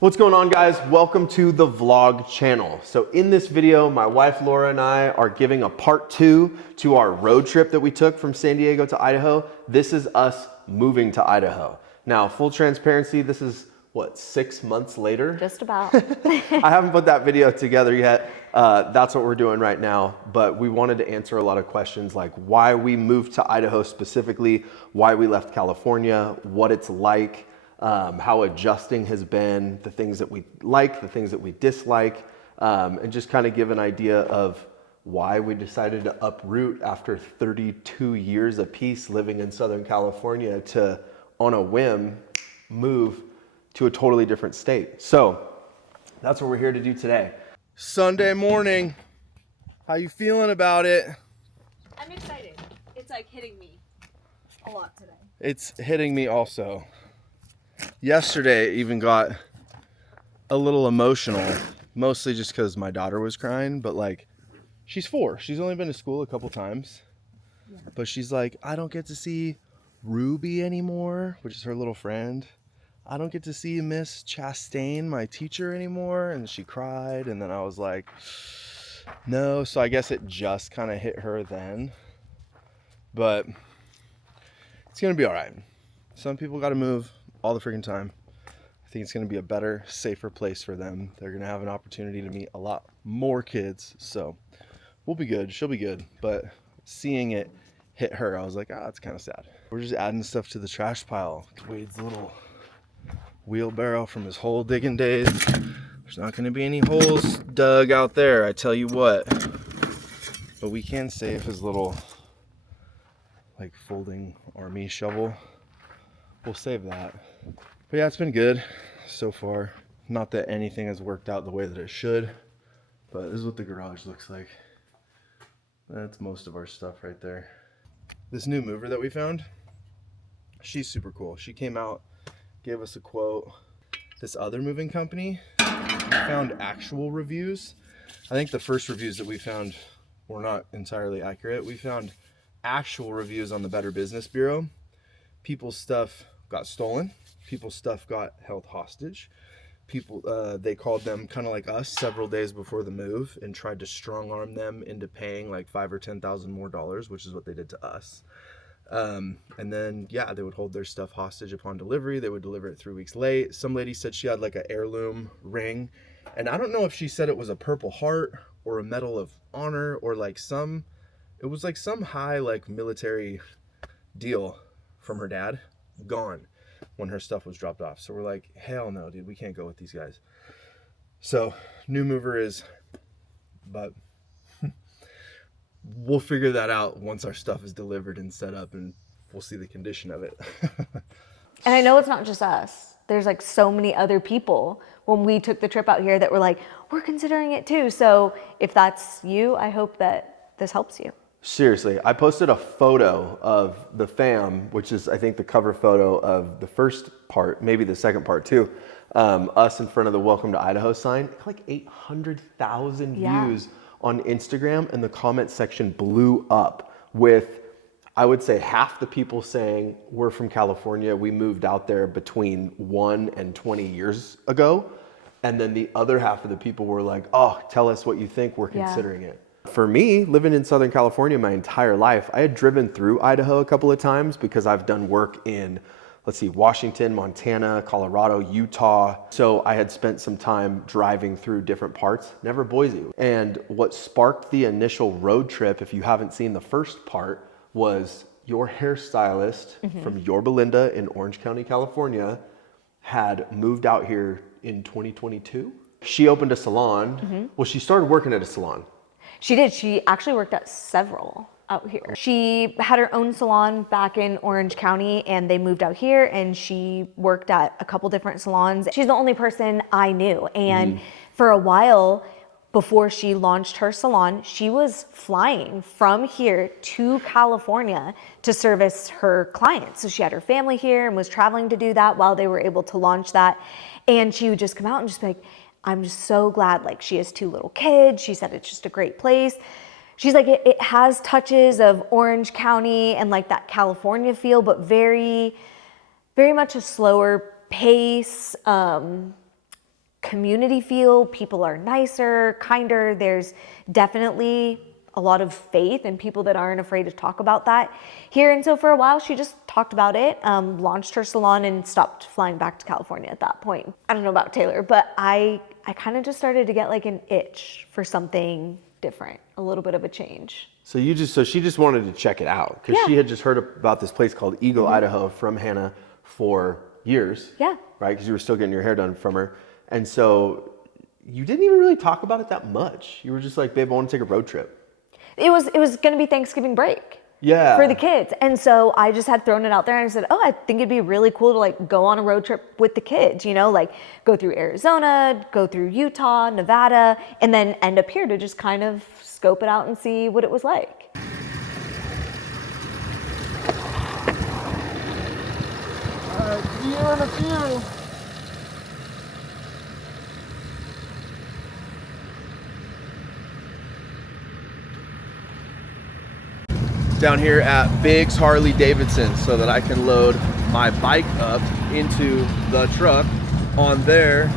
What's going on, guys? Welcome to the vlog channel. So in this video, my wife Laura and I are giving a part 2 to our road trip that we took from San Diego to Idaho. This is us moving to Idaho. Now, full transparency, this is what, 6 months later? Just about. I haven't put that video together yet. That's what we're doing right now. But we wanted to answer a lot of questions like why we moved to Idaho specifically, why we left California, what it's like, how adjusting has been, the things that we like, the things that we dislike, and just kind of give an idea of why we decided to uproot after 32 years apiece living in Southern California to, on a whim, move to a totally different state. So that's what we're here to do today. Sunday morning, how you feeling about it? I'm excited. It's like hitting me a lot today. It's hitting me also. Yesterday even got a little emotional, mostly just because my daughter was crying, but like, she's 4. She's only been to school a couple times, but she's like, I don't get to see Ruby anymore, which is her little friend. I don't get to see Miss Chastain, my teacher, anymore. And she cried, and then I was like, no. So I guess it just kind of hit her then, but it's gonna be all right. Some people got to move all the freaking time. I think it's going to be a better, safer place for them. They're going to have an opportunity to meet a lot more kids. So we'll be good. She'll be good. But seeing it hit her, I was like, it's kind of sad. We're just adding stuff to the trash pile. Wade's little wheelbarrow from his hole digging days. There's not going to be any holes dug out there, I tell you what. But we can save his little like folding army shovel. We'll save that. But yeah, it's been good so far. Not that anything has worked out the way that it should, but this is what the garage looks like. That's most of our stuff right there. This new mover that we found, she's super cool. She came out, gave us a quote. This other moving company, we found actual reviews. I think the first reviews that we found were not entirely accurate. We found actual reviews on the Better Business Bureau. People's stuff got stolen. People's stuff got held hostage. People, they called them kind of like us several days before the move and tried to strong arm them into paying like $5,000 or $10,000 more, which is what they did to us. And then, yeah, they would hold their stuff hostage upon delivery. They would deliver it 3 weeks late. Some lady said she had like an heirloom ring. And I don't know if she said it was a Purple Heart or a Medal of Honor or like it was like some high like military deal from her dad, gone when her stuff was dropped off. So we're like, hell no, dude, we can't go with these guys. So new mover is, but we'll figure that out once our stuff is delivered and set up, and we'll see the condition of it. And I know it's not just us. There's like so many other people when we took the trip out here that were like, we're considering it too. So if that's you, I hope that this helps you. Seriously, I posted a photo of the fam, which is I think the cover photo of the first part, maybe the second part too. Us in front of the Welcome to Idaho sign, like 800,000 views on Instagram, and the comment section blew up with, I would say, half the people saying we're from California, we moved out there between 1 and 20 years ago. And then the other half of the people were like, oh, tell us what you think, we're considering it. For me, living in Southern California my entire life, I had driven through Idaho a couple of times because I've done work in, Washington, Montana, Colorado, Utah. So I had spent some time driving through different parts, never Boise. And what sparked the initial road trip, if you haven't seen the first part, was your hairstylist from Yorba Linda in Orange County, California, had moved out here in 2022. She opened a salon. Well, she started working at a salon. She did. She actually worked at several out here. She had her own salon back in Orange County, and they moved out here, and she worked at a couple different salons. She's the only person I knew. And for a while before she launched her salon, she was flying from here to California to service her clients. So she had her family here and was traveling to do that while they were able to launch that. And she would just come out and just be like, I'm just so glad, like, she has 2 little kids. She said it's just a great place. She's like, it has touches of Orange County and like that California feel, but very, very much a slower pace. community feel. People are nicer, kinder. There's definitely a lot of faith and people that aren't afraid to talk about that here. And so for a while, she just talked about it, launched her salon and stopped flying back to California at that point. I don't know about Taylor, but I kind of just started to get like an itch for something different, a little bit of a change. So she just wanted to check it out because she had just heard about this place called Eagle, Idaho from Hannah for years. Yeah. Right, because you were still getting your hair done from her. And so you didn't even really talk about it that much. You were just like, babe, I want to take a road trip. It was going to be Thanksgiving break. Yeah. For the kids. And so I just had thrown it out there and I said, oh, I think it'd be really cool to like go on a road trip with the kids, you know, like go through Arizona, go through Utah, Nevada, and then end up here to just kind of scope it out and see what it was like. Year and a few. Down here at Biggs Harley Davidson so that I can load my bike up into the truck on their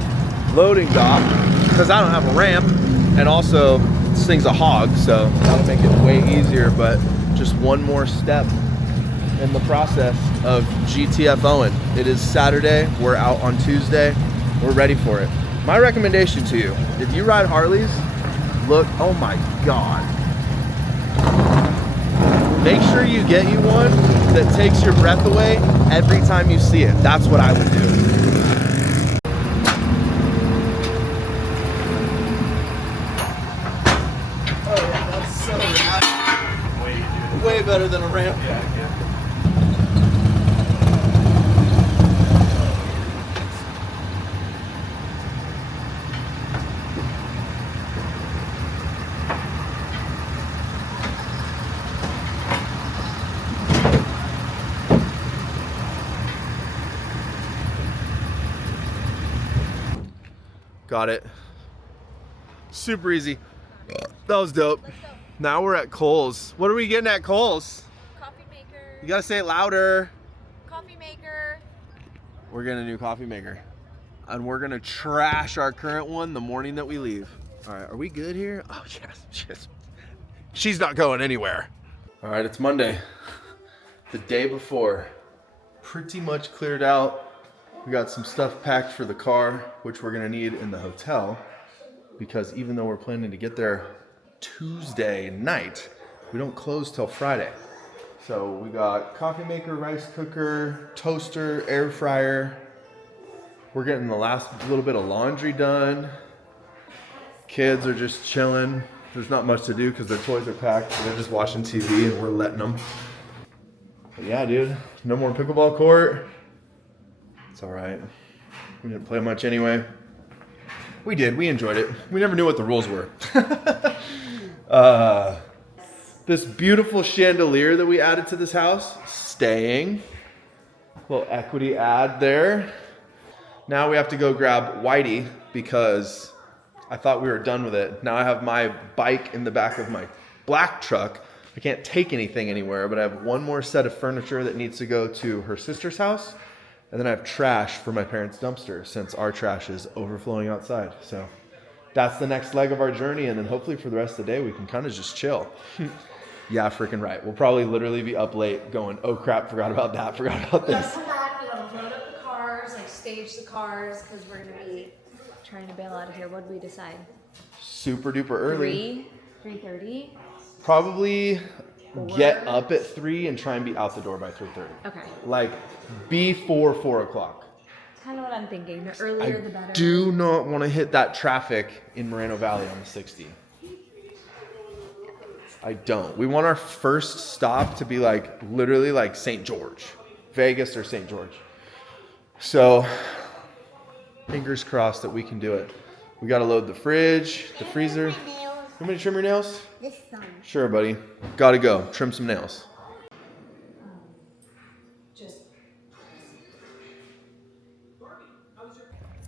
loading dock because I don't have a ramp, and also this thing's a hog, so that'll make it way easier. But just one more step in the process of GTFOing. It is Saturday, we're out on Tuesday, we're ready for it. My recommendation to you, if you ride Harleys, look, oh my God. Make sure you get you one that takes your breath away every time you see it. That's what I would do. Oh yeah, that's so rad. Way better than a ramp. Yeah. Got it. Super easy. That was dope. Now we're at Kohl's. What are we getting at Kohl's? Coffee maker. You gotta say it louder. Coffee maker. We're getting a new coffee maker. And we're gonna trash our current one the morning that we leave. All right, are we good here? Oh yes. She's not going anywhere. All right, it's Monday. The day before. Pretty much cleared out. We got some stuff packed for the car, which we're gonna need in the hotel, because even though we're planning to get there Tuesday night, we don't close till Friday. So we got coffee maker, rice cooker, toaster, air fryer. We're getting the last little bit of laundry done. Kids are just chilling. There's not much to do because their toys are packed. So they're just watching TV and we're letting them. But yeah, dude, no more pickleball court. It's all right. We didn't play much anyway. We did. We enjoyed it. We never knew what the rules were. This beautiful chandelier that we added to this house, staying. Little equity ad there. Now we have to go grab Whitey because I thought we were done with it. Now I have my bike in the back of my black truck. I can't take anything anywhere, but I have one more set of furniture that needs to go to her sister's house. And then I have trash for my parents' dumpster since our trash is overflowing outside. So that's the next leg of our journey. And then hopefully for the rest of the day, we can kind of just chill. Yeah, freaking right. We'll probably literally be up late going, oh crap, forgot about that, forgot about this. Come back, we gotta load up the cars, like stage the cars, because we're gonna be trying to bail out of here. What did we decide? Super duper early. 3:30? Probably get up at 3 and try and be out the door by 3:30. Okay. Like before 4 o'clock. That's kind of what I'm thinking. The earlier the better. Do not want to hit that traffic in Moreno Valley on the 60. I don't. We want our first stop to be like literally like St. George, Vegas or St. George. So fingers crossed that we can do it. We got to load the fridge, the freezer. You want me to trim your nails? This one. Sure, buddy. Got to go. Trim some nails.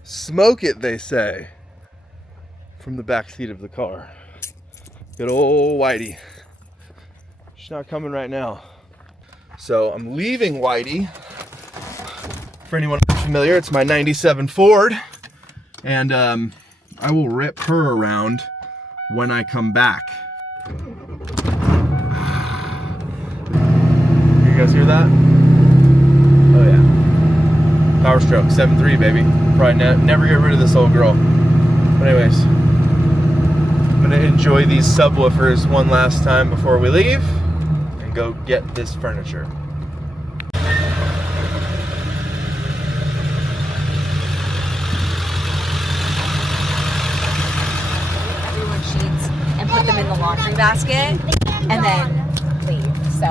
Smoke it, they say, from the back seat of the car. Good old Whitey. She's not coming right now. So I'm leaving Whitey. For anyone unfamiliar, it's my 97 Ford. And I will rip her around when I come back. You guys hear that? Oh yeah. Power stroke, 7.3 baby. Probably never get rid of this old girl. But anyways, I'm gonna enjoy these subwoofers one last time before we leave and go get this furniture. Everyone's sheets and put them in the laundry basket and then leave. So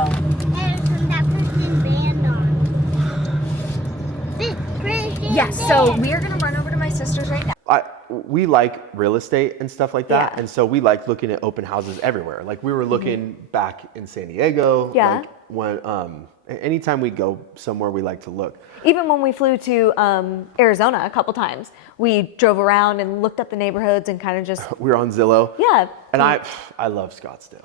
yes, so we are gonna run over to my sister's right now. We like real estate and stuff like that, Yeah. and so we like looking at open houses everywhere. Like we were looking back in San Diego. Yeah. Like when anytime we go somewhere, we like to look. Even when we flew to Arizona a couple times, we drove around and looked at the neighborhoods and kind of just We were on Zillow. yeah. And I love Scottsdale.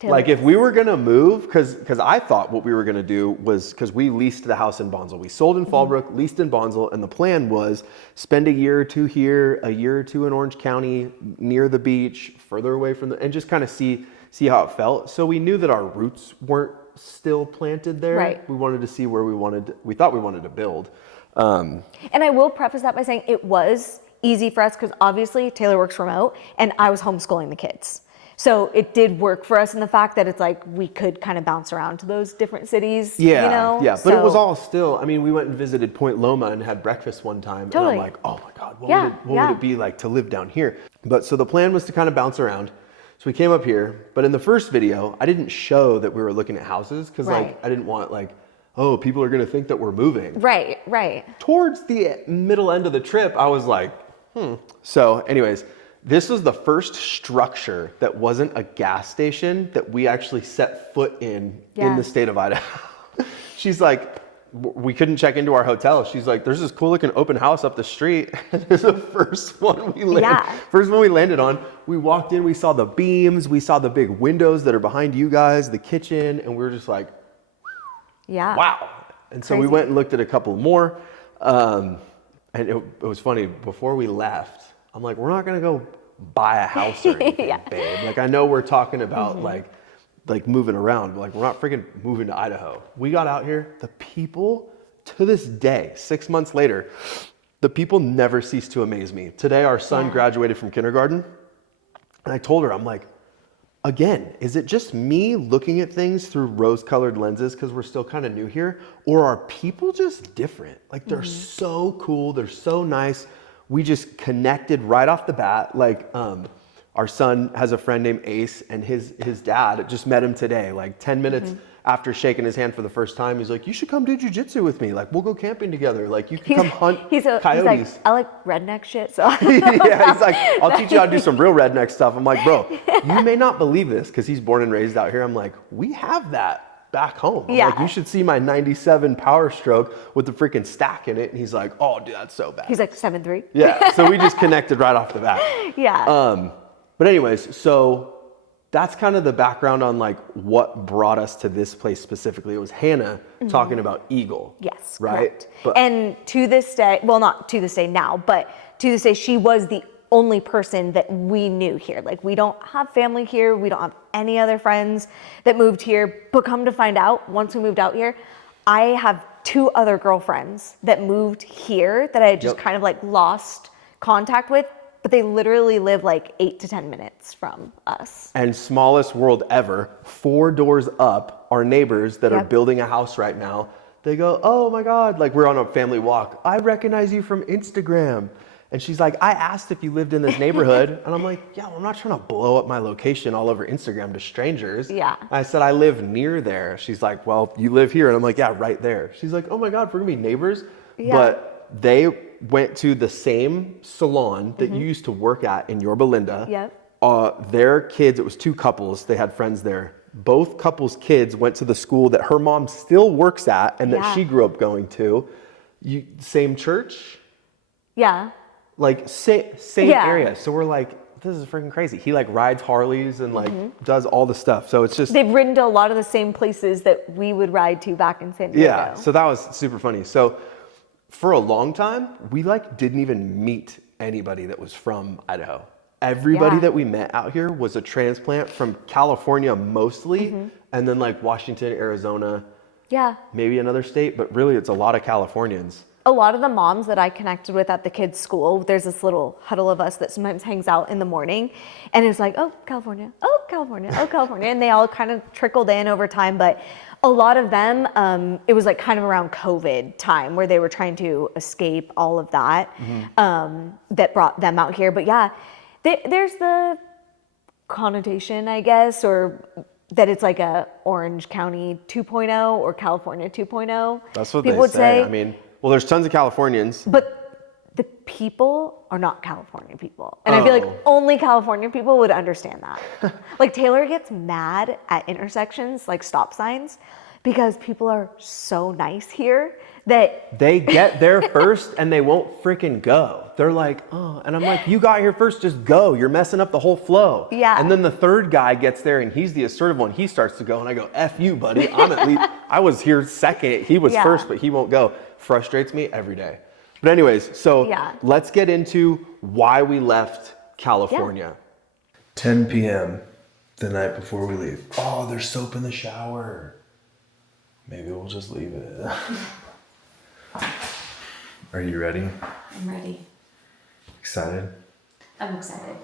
Taylor. Like if we were gonna move, because I thought what we were gonna do was, because we leased the house in Bonsall. We sold in Fallbrook, leased in Bonsall, and the plan was spend a year or two here, a year or two in Orange County, near the beach, further away from and just kind of see how it felt. So we knew that our roots weren't still planted there. Right. We wanted to see where we thought we wanted to build. And I will preface that by saying it was easy for us because obviously Taylor works remote and I was homeschooling the kids. So it did work for us in the fact that it's like we could kind of bounce around to those different cities. Yeah, you know? yeah, but it was all still. I mean, we went and visited Point Loma and had breakfast one time, Totally. and I'm like, oh my god, what Yeah, would it be like to live down here? But so the plan was to kind of bounce around. So we came up here, but in the first video, I didn't show that we were looking at houses because Right. like I didn't want like, oh, people are gonna think that we're moving. Right, right. Towards the middle end of the trip, I was like, So anyways, this was the first structure that wasn't a gas station that we actually set foot in Yeah. the state of Idaho. She's like, we couldn't check into our hotel. She's like, there's this cool looking open house up the street. There's the first one we landed. Yeah. First one we landed on. We walked in, we saw the beams, we saw the big windows that are behind you guys, the kitchen, and we were just like, Yeah. wow. And so we Crazy. went and looked at a couple more. And it was funny, before we left, I'm like, we're not gonna go buy a house or anything, Yeah. babe. Like I know we're talking about like moving around, but like we're not freaking moving to Idaho. We got out here, the people to this day, 6 months later, the people never cease to amaze me. Today our son graduated from kindergarten, and I told her, I'm like, again, is it just me looking at things through rose-colored lenses because we're still kind of new here? Or are people just different? Like they're so cool, they're so nice. We just connected right off the bat. Like our son has a friend named Ace, and his dad just met him today, like 10 minutes after shaking his hand for the first time. He's like, you should come do jujitsu with me. Like we'll go camping together. Like you can come hunt coyotes. He's like, I like redneck shit, so Yeah, he's like, I'll teach you how to do some real redneck stuff. I'm like, bro, you may not believe this because he's born and raised out here. I'm like, we have that back home. I'm Yeah. like, you should see my 97 Power Stroke with the freaking stack in it. And he's like, oh, dude, that's so bad. he's like 7'3". Yeah, so we just connected right off the bat. Yeah. But anyways, so that's kind of the background on like what brought us to this place specifically. It was Hannah talking about Eagle. Yes, right? correct. But And to this day, well, not to this day now, but to this day, she was the only person that we knew here. Like we don't have family here. We don't have any other friends that moved here. But come to find out, once we moved out here, I have 2 other girlfriends that moved here that I had just kind of like lost contact with. But they literally live like 8 to 10 minutes from us. And smallest world ever, 4 doors up, our neighbors that are Yep. building a house right now, they go, oh my God, like we're on a family walk. I recognize you from Instagram. And she's like, I asked if you lived in this neighborhood. And I'm like, yeah, well, I'm not trying to blow up my location all over Instagram to strangers. Yeah. I said, I live near there. She's like, well, you live here. And I'm like, yeah, right there. She's like, oh my God, we're gonna be neighbors. Yeah. But they went to the same salon that you used to work at in Yorba Linda. Yep. Their kids, it was 2 couples, they had friends there. Both couples' kids went to the school that her mom still works at and that Yeah. she grew up going to. Same church, Yeah. like same Yeah. area. So we're like, this is freaking crazy. He like rides Harleys and like does all the stuff. So it's just They've ridden to a lot of the same places that we would ride to back in San Diego. yeah. So that was super funny. So for a long time, we like didn't even meet anybody that was from Idaho. Everybody Yeah. that we met out here was a transplant from California mostly, and then like Washington, Arizona, Yeah. maybe another state, but really it's a lot of Californians. A lot of the moms that I connected with at the kids' school, there's this little huddle of us that sometimes hangs out in the morning, and it's like, oh, California, oh, California, oh, California, and they all kind of trickled in over time, but a lot of them, it was like kind of around COVID time where they were trying to escape all of that, that brought them out here. But yeah, there's the connotation, I guess, or that it's like a Orange County 2.0 or California 2.0. That's what people they would say. say. I mean, well, there's tons of Californians. But the people are not California people. And I feel like only California people would understand that. Like Taylor gets mad at intersections, like stop signs, because people are so nice here that They get there first and they won't freaking go. They're like, oh, and I'm like, you got here first, just go. You're messing up the whole flow. Yeah. And then the third guy gets there and he's the assertive one. He starts to go and I go, F you, buddy. I'm at least, I was here second. He was Yeah. first, but he won't go. Frustrates me every day. But anyways, so Yeah. let's get into why we left California. 10 p.m. the night before we leave. Oh, there's soap in the shower. Maybe we'll just leave it. Are you ready? I'm ready. Excited? I'm excited.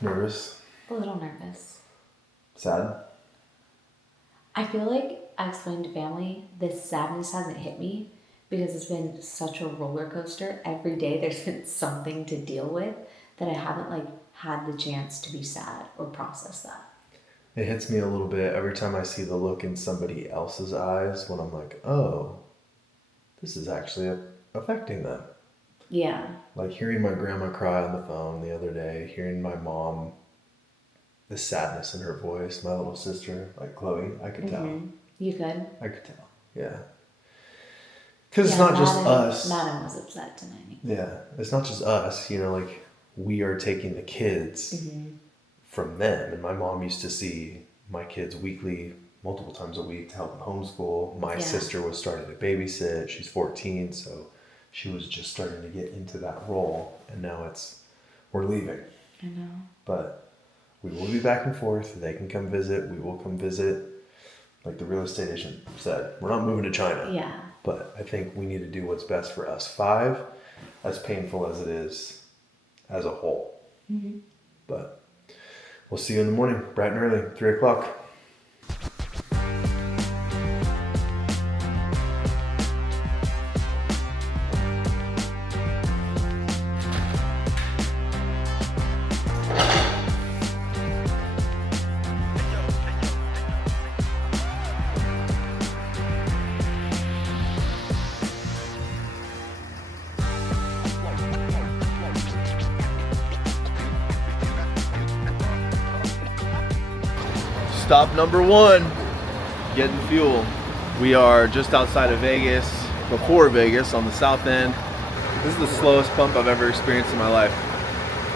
Nervous? A little nervous. Sad? I feel like I explained to family this sadness hasn't hit me because it's been such a roller coaster. Every day there's been something to deal with that I haven't like had the chance to be sad or process that. It hits me a little bit every time I see the look in somebody else's eyes when I'm like, oh, this is actually affecting them. Yeah. Like hearing my grandma cry on the phone the other day, hearing my mom, the sadness in her voice, my little sister, like Chloe, I could tell. You could? I could tell, yeah. Because it's not just us. Madden was upset tonight. Yeah, it's not just us, you know, like we are taking the kids from them. And my mom used to see my kids weekly, multiple times a week to help them homeschool. My sister was starting to babysit. She's 14, so she was just starting to get into that role. And now we're leaving. I know. But we will be back and forth. They can come visit. We will come visit. Like the real estate agent said, we're not moving to China. Yeah. But I think we need to do what's best for us 5, as painful as it is as a whole. But we'll see you in the morning, bright and early, 3 o'clock. Stop number 1, getting fuel. We are just outside of Vegas, before Vegas on the south end. This is the slowest pump I've ever experienced in my life.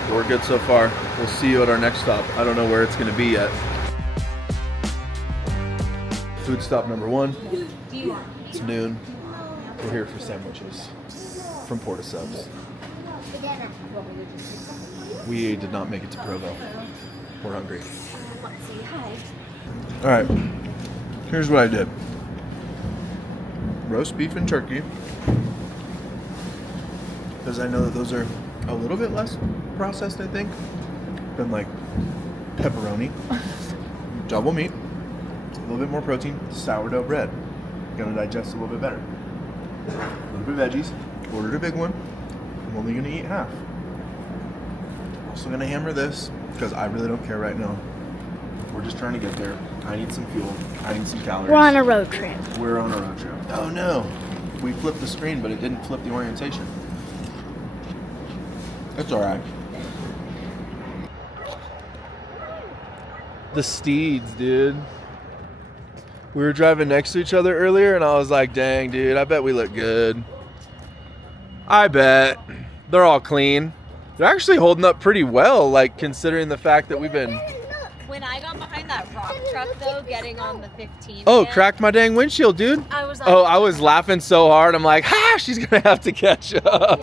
But we're good so far. We'll see you at our next stop. I don't know where it's gonna be yet. Food stop number 1. It's noon. We're here for sandwiches from Porta Subs. We did not make it to Provo. We're hungry. All right, here's what I did. Roast beef and turkey, because I know that those are a little bit less processed, I think, than like pepperoni. Double meat, a little bit more protein, sourdough bread. Gonna digest a little bit better. A little bit of veggies, ordered a big one. I'm only gonna eat half. Also gonna hammer this, because I really don't care right now. We're just trying to get there. I need some fuel. I need some calories. We're on a road trip. We're on a road trip. Oh no. We flipped the screen, but it didn't flip the orientation. It's alright. The steeds, dude. We were driving next to each other earlier, and I was like, dang, dude, I bet we look good. I bet. They're all clean. They're actually holding up pretty well, like, considering the fact that we've been... When I got behind that rock truck, though, getting on the 15. Oh, man, cracked my dang windshield, dude. I was like, I was laughing so hard. I'm like, ha, she's going to have to catch up.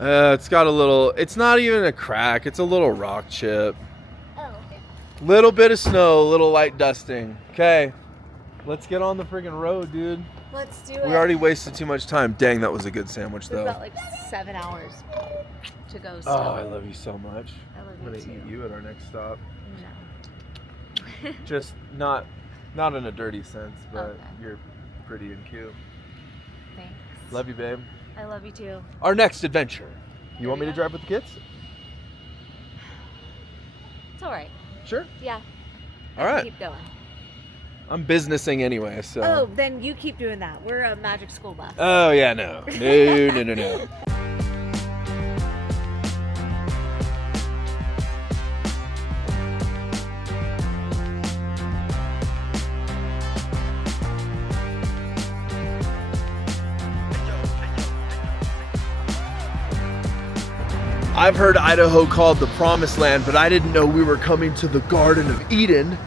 It's got a little, it's not even a crack, it's a little rock chip. Oh, okay. Little bit of snow, a little light dusting. Okay, let's get on the friggin' road, dude. Let's do it. We already wasted too much time. Dang, that was a good sandwich, We've though. got like 7 hours to go still. Oh, I love you so much. I love I'm gonna you eat too. you at our next stop. No. Just not in a dirty sense, but Okay. you're pretty and cute. Thanks. Love you, babe. I love you too. Our next adventure. You want me to drive with the kids? It's all right. Sure. Yeah. All right. Keep going. I'm businessing anyway, so. Oh, then you keep doing that. We're a magic school bus. Oh yeah, no. No. I've heard Idaho called the Promised Land, but I didn't know we were coming to the Garden of Eden.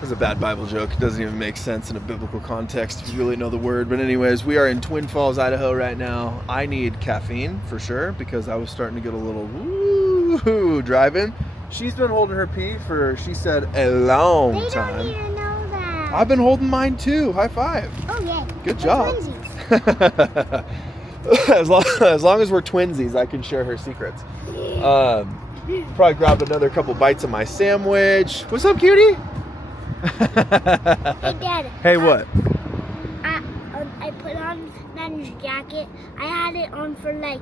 That's a bad Bible joke. It doesn't even make sense in a biblical context if you really know the word. But anyways, we are in Twin Falls, Idaho right now. I need caffeine for sure because I was starting to get a little woo driving. She's been holding her pee for, she said, a long They time. don't even know that. I've been holding mine too. High five. Oh, yeah. Good We're job. twinsies. as long as we're twinsies, I can share her secrets. Probably grabbed another couple bites of my sandwich. What's up, cutie? Hey, Dad. Hey, what? I put on Ben's jacket. I had it on for like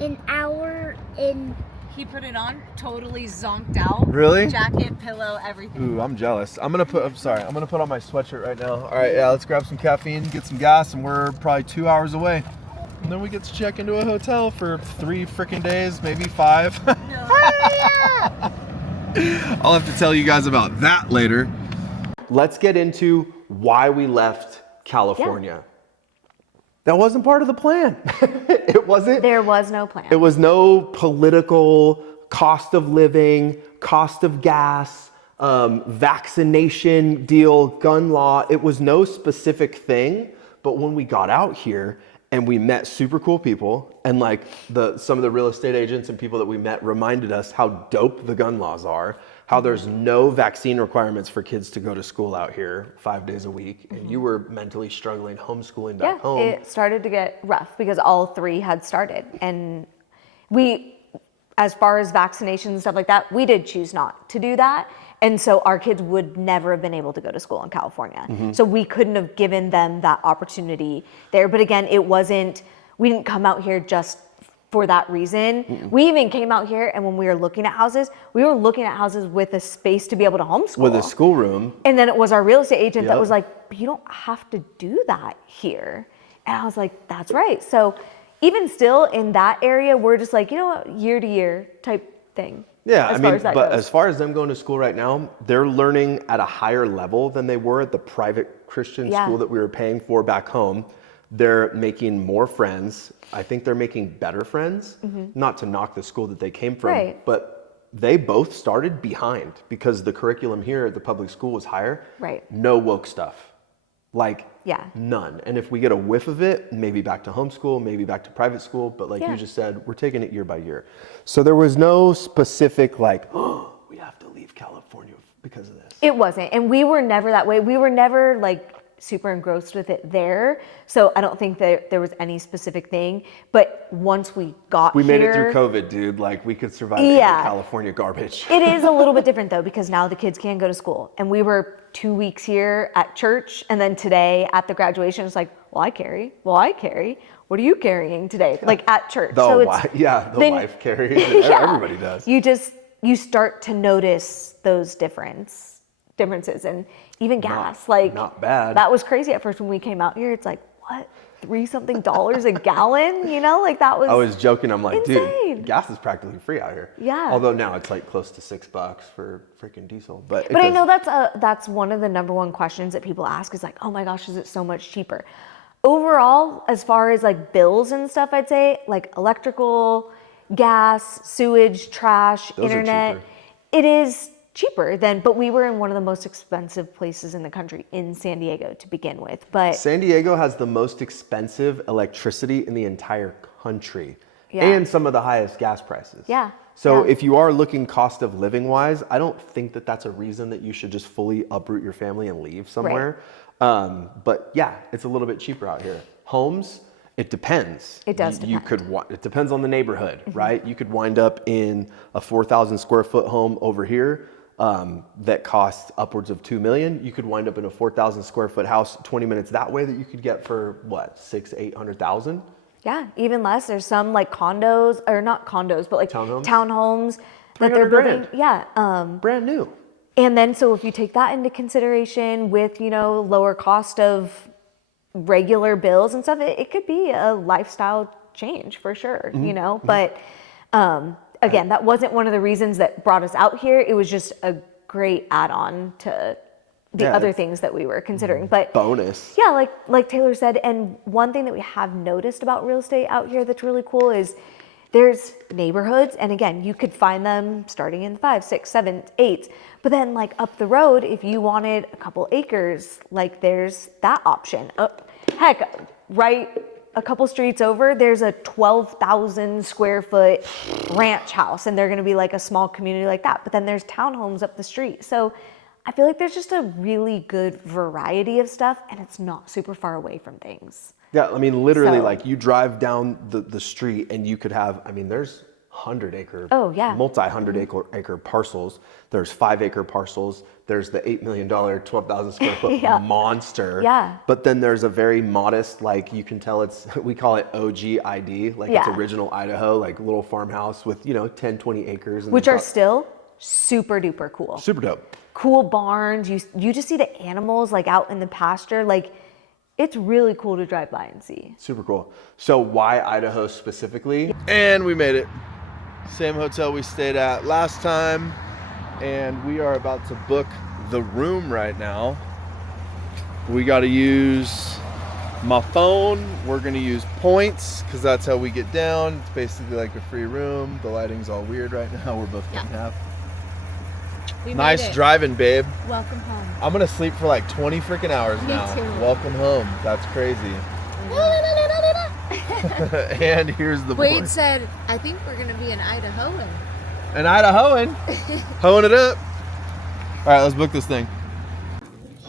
an hour and He put it on, totally zonked out. Really? Jacket, pillow, everything. Ooh, I'm jealous. I'm gonna put on my sweatshirt right now. All right, yeah, let's grab some caffeine, get some gas, and we're probably 2 hours away. And then we get to check into a hotel for 3 freaking days, maybe 5. I'll have to tell you guys about that later. Let's get into why we left California. That wasn't part of the plan. It wasn't. There was no plan. It was no political cost of living, cost of gas, vaccination deal, gun law. It was no specific thing. But when we got out here and we met super cool people, and like some of the real estate agents and people that we met reminded us how dope the gun laws are, how there's no vaccine requirements for kids to go to school out here 5 days a week. And you were mentally struggling homeschooling back home. It started to get rough because all 3 had started. And we, as far as vaccinations and stuff like that, we did choose not to do that. And so our kids would never have been able to go to school in California. So we couldn't have given them that opportunity there. But again, we didn't come out here just for that reason. We even came out here, and when we were looking at houses, we were looking at houses with a space to be able to homeschool. With a schoolroom. And then it was our real estate agent that Yep. was like, but you don't have to do that here. And I was like, that's right. So even still in that area, we're just like, you know what, year to year type thing. Yeah, as far as that but goes. as far as them going to school right now, they're learning at a higher level than they were at the private Christian Yeah. school that we were paying for back home. They're making more friends. I think they're making better friends. Not to knock the school that they came from, Right. but they both started behind because the curriculum here at the public school was higher. Right. No woke stuff. Like Yeah. none. And if we get a whiff of it, maybe back to homeschool, maybe back to private school. But like Yeah. you just said, we're taking it year by year. So there was no specific like, oh, we have to leave California because of this. It wasn't. And we were never that way. We were never like super engrossed with it there. So I don't think that there was any specific thing. But once we got We here. made it through COVID, dude. Like we could survive in Yeah. California garbage. It is a little bit different though, because now the kids can go to school. And we were 2 weeks here at church. And then today at the graduation, it's like, well, I carry. What are you carrying today? Like at church. The so wife, yeah, the then- wife carries. Yeah. Everybody does. You start to notice those differences, and even gas. Like not bad. That was crazy at first when we came out here. It's like, what, $3-something a gallon? You know, like that was. I was joking. I'm like, insane. dude, gas is practically free out here. Yeah. Although now it's like close to $6 for freaking diesel. But But I know that's one of the number one questions that people ask is like, oh my gosh, is it so much cheaper? Overall, as far as like bills and stuff, I'd say like electrical, gas, sewage, trash, Those are internet, cheaper. it is cheaper than, but we were in one of the most expensive places in the country in San Diego to begin with. But San Diego has the most expensive electricity in the entire country. Yeah. and some of the highest gas prices. Yeah. So Yeah. if you are looking cost of living wise, I don't think that that's a reason that you should just fully uproot your family and leave somewhere. But yeah, it's a little bit cheaper out here. Homes, it depends. It does You depend. could, it depends on the neighborhood, right? You could wind up in a 4,000 square foot home over here that costs upwards of 2 million. You could wind up in a 4,000 square foot house 20 minutes that way that you could get for what, 600,000-800,000? Yeah, even less. There's some like condos, or not condos, but like townhomes that they're 300 building. grand. Yeah. Brand new. And then, so if you take that into consideration with, you know, lower cost of regular bills and stuff, it could be a lifestyle change for sure, you know? But again, that wasn't one of the reasons that brought us out here. It was just a great add-on to the other things that we were considering. But bonus. yeah, like Taylor said, and one thing that we have noticed about real estate out here that's really cool is there's neighborhoods, and again, you could find them starting in 5, 6, 7, 8. But then like up the road, if you wanted a couple acres, like there's that option. Heck, right a couple streets over, there's a 12,000 square foot ranch house, and they're gonna be like a small community like that. But then there's townhomes up the street. So I feel like there's just a really good variety of stuff, and it's not super far away from things. Yeah, I mean, literally, So- like you drive down the street and you could have, I mean, there's 100-acre, multi-100-acre parcels. There's 5-acre parcels. There's the $8 million, 12,000 square foot monster. Yeah. But then there's a very modest, like you can tell it's, we call it OG ID, like it's original Idaho, like little farmhouse with, you know, 10, 20 acres. And Which are still super duper cool. super dope. Cool barns. You just see the animals like out in the pasture. Like, it's really cool to drive by and see. Super cool. So why Idaho specifically? And we made it. Same hotel we stayed at last time. And we are about to book the room right now. We got to use my phone. We're going to use points because that's how we get down. It's basically like a free room. The lighting's all weird right now. We're both getting half. Nice driving, babe. Welcome home. I'm going to sleep for like 20 freaking hours now. too. Welcome home. That's crazy. And here's the Wade board. said, I think we're going to be in Idahoan. An Idahoan. Hoeing it up. All right, let's book this thing.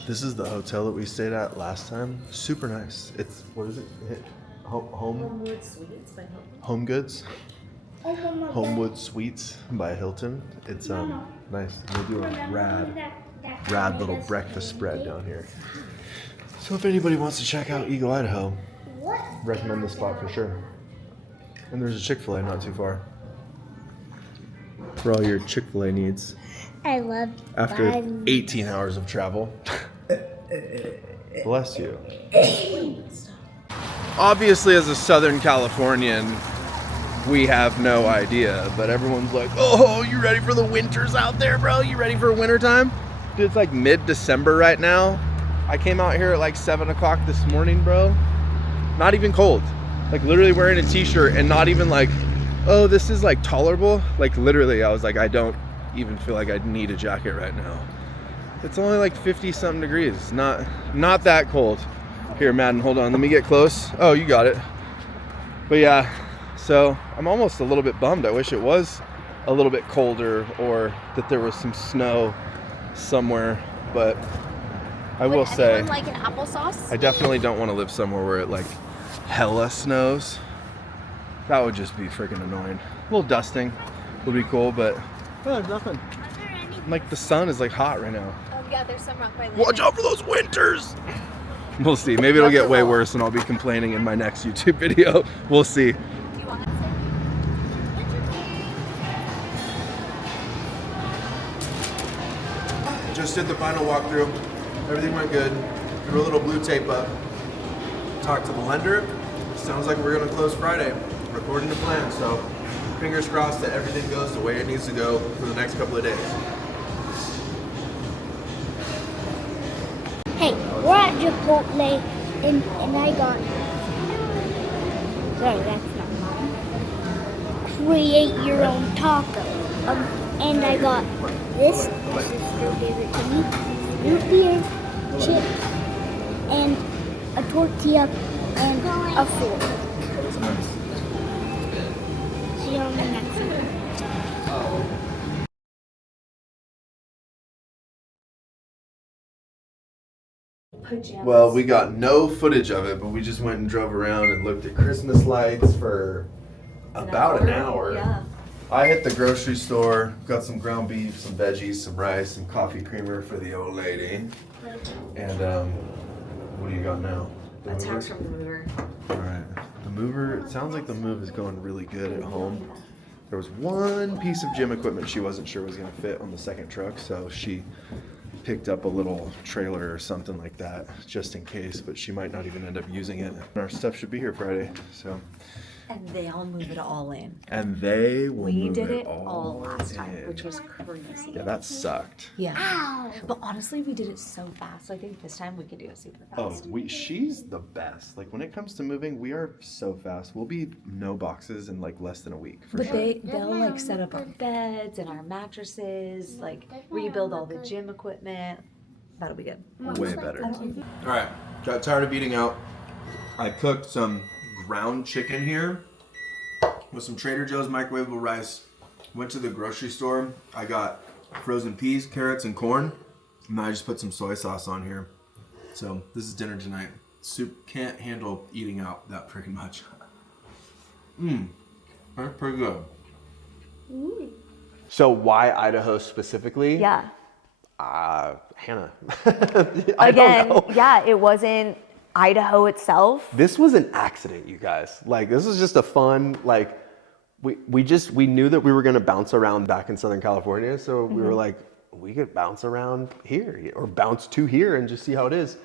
This is the hotel that we stayed at last time. Super nice. It's, what is it? Homewood Suites by Hilton. Home Goods. Homewood Suites by Hilton. It's nice. They do a rad little breakfast spread down here. So if anybody wants to check out Eagle, Idaho, recommend this spot for sure. And there's a Chick-fil-A not too far for all your Chick-fil-A needs. I love After 18 hours of travel. Bless you. Obviously, as a Southern Californian, we have no idea, but everyone's like, oh, you ready for the winters out there, bro? You ready for wintertime? Dude, it's like mid-December right now. I came out here at like 7 o'clock this morning, bro. Not even cold. Like literally wearing a t-shirt and not even like, oh, this is like tolerable. Like literally, I was like, I don't even feel like I need a jacket right now. It's only like 50 something degrees. Not that cold. Here, Madden, hold on. Let me get close. Oh, you got it. But yeah, so I'm almost a little bit bummed. I wish it was a little bit colder or that there was some snow somewhere. But I will say, like an applesauce? I definitely don't want to live somewhere where it like hella snows. That would just be freaking annoying. A little dusting would be cool, but nothing. Like the sun is like hot right now. Oh yeah, there's some rock by land. Watch out for those winters. We'll see. Maybe it'll get way worse and I'll be complaining in my next YouTube video. We'll see. Just did the final walkthrough. Everything went good. Threw a little blue tape up. Talked to the lender. Sounds like we're gonna close Friday, according to plan. So fingers crossed that everything goes the way it needs to go for the next couple of days. Hey, we're at Chipotle, and I got. Sorry, that's not mine. Create your own taco. And I got this. My sister gave it to me. Root beer, chips, and a tortilla, and a fork. pajamas. Well, we got no footage of it, but we just went and drove around and looked at Christmas lights for about an hour. Yeah. I hit the grocery store, got some ground beef, some veggies, some rice, some coffee creamer for the old lady. And what do you got now? A text from the mover. All right. The mover, it sounds like the move is going really good at home. There was one piece of gym equipment she wasn't sure was going to fit on the second truck, so she picked up a little trailer or something like that just in case, but she might not even end up using it. Our stuff should be here Friday, so. And they'll move it all in. And they will We move did it it all last time, in. which was crazy. Yeah, that sucked. Yeah. But honestly, we did it so fast. So I think this time we can do it super Oh, fast. she's the best. Like when it comes to moving, we are so fast. We'll be no boxes in like less than a week for But sure. they'll like set up our beds and our mattresses, like rebuild all the gym equipment. That'll be good. Way better. All right, got tired of eating out. I cooked some ground chicken here with some Trader Joe's microwavable rice. Went to the grocery store. I got frozen peas, carrots, and corn. And then I just put some soy sauce on here. So this is dinner tonight. Soup can't handle eating out that freaking much. That's pretty good. So why Idaho specifically? Yeah. Hannah. Again, yeah, it wasn't Idaho itself. This was an accident, you guys. Like, this was just a fun, like, we knew that we were gonna bounce around back in Southern California, so we were like, we could bounce around here or bounce to here and just see how it is.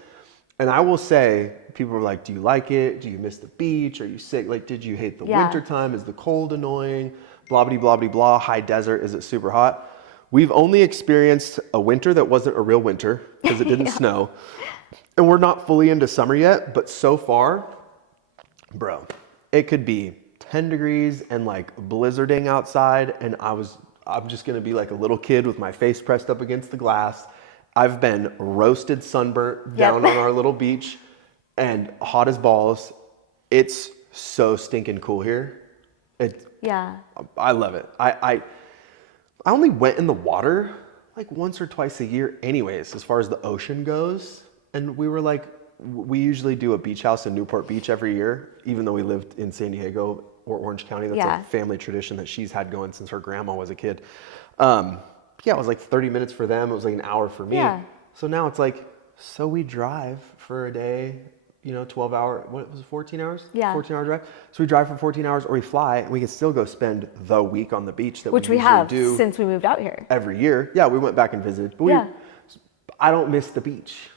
And I will say, people were like, do you like it? Do you miss the beach? Are you sick? Like, did you hate the winter time? Is the cold annoying? Blah, blah, blah, blah, blah. High desert, is it super hot? We've only experienced a winter that wasn't a real winter because it didn't snow. And we're not fully into summer yet, but so far, bro, it could be 10 degrees and like blizzarding outside. And I'm just gonna be like a little kid with my face pressed up against the glass. I've been roasted, sunburnt down on our little beach and hot as balls. It's so stinking cool here. I love it. I only went in the water like once or twice a year anyways, as far as the ocean goes. And we were like, we usually do a beach house in Newport Beach every year, even though we lived in San Diego or Orange County. That's a family tradition that she's had going since her grandma was a kid. It was like 30 minutes for them. It was like an hour for me. Yeah. So now it's like, so we drive for a day, 12 hour, what was it, 14 hours? Yeah. 14 hour drive. So we drive for 14 hours or we fly and we can still go spend the week on the beach that Which we we usually have do since we moved out here. every year. Yeah, we went back and visited. But I don't miss the beach.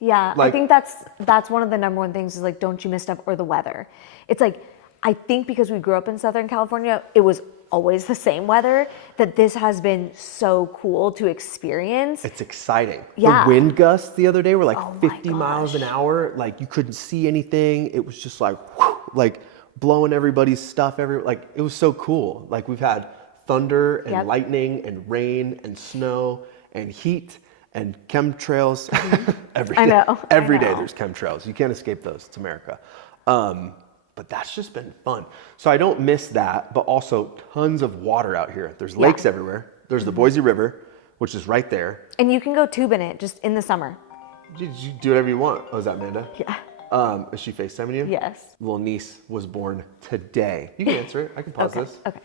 Yeah, Like- I think that's one of the number one things is like, don't you miss stuff or the weather. It's like, I think because we grew up in Southern California, it was always the same weather, that this has been so cool to experience. It's exciting. Yeah. The wind gusts the other day were like Oh my 50 miles an gosh. hour. Like you couldn't see anything. It was just like, whew, like blowing everybody's stuff like it was so cool. Like we've had thunder and lightning and rain and snow and heat and chemtrails every day. I know. Every day there's chemtrails. You can't escape those. It's America. But that's just been fun. So I don't miss that, but also tons of water out here. There's lakes everywhere. There's the Boise River, which is right there. And you can go tubing it just in the summer. You do whatever you want. Oh, is that Amanda? Yeah. Is she FaceTiming you? Yes. Little niece was born today. You can answer it. I can pause this. Okay.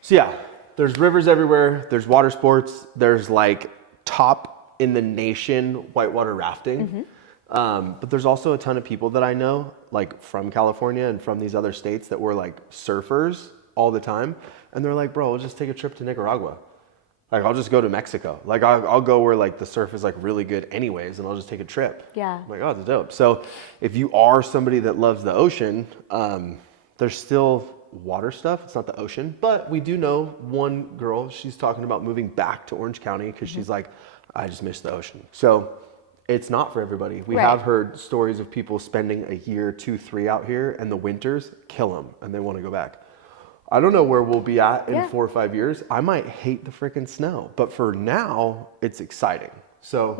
So yeah, there's rivers everywhere. There's water sports. There's like top in the nation whitewater rafting. But there's also a ton of people that I know, like from California and from these other states that were like surfers all the time. And they're like, bro, we'll just take a trip to Nicaragua. Like, I'll just go to Mexico. Like, I'll go where like the surf is like really good anyways, and I'll just take a trip. Yeah. I'm like, oh, that's dope. So if you are somebody that loves the ocean, there's still water stuff. It's not the ocean, but we do know one girl, she's talking about moving back to Orange County because she's like, I just miss the ocean. So it's not for everybody. We have heard stories of people spending a year, 2, 3 out here, and the winters kill them and they want to go back. I don't know where we'll be at in 4 or 5 years. I might hate the freaking snow, but for now, it's exciting. So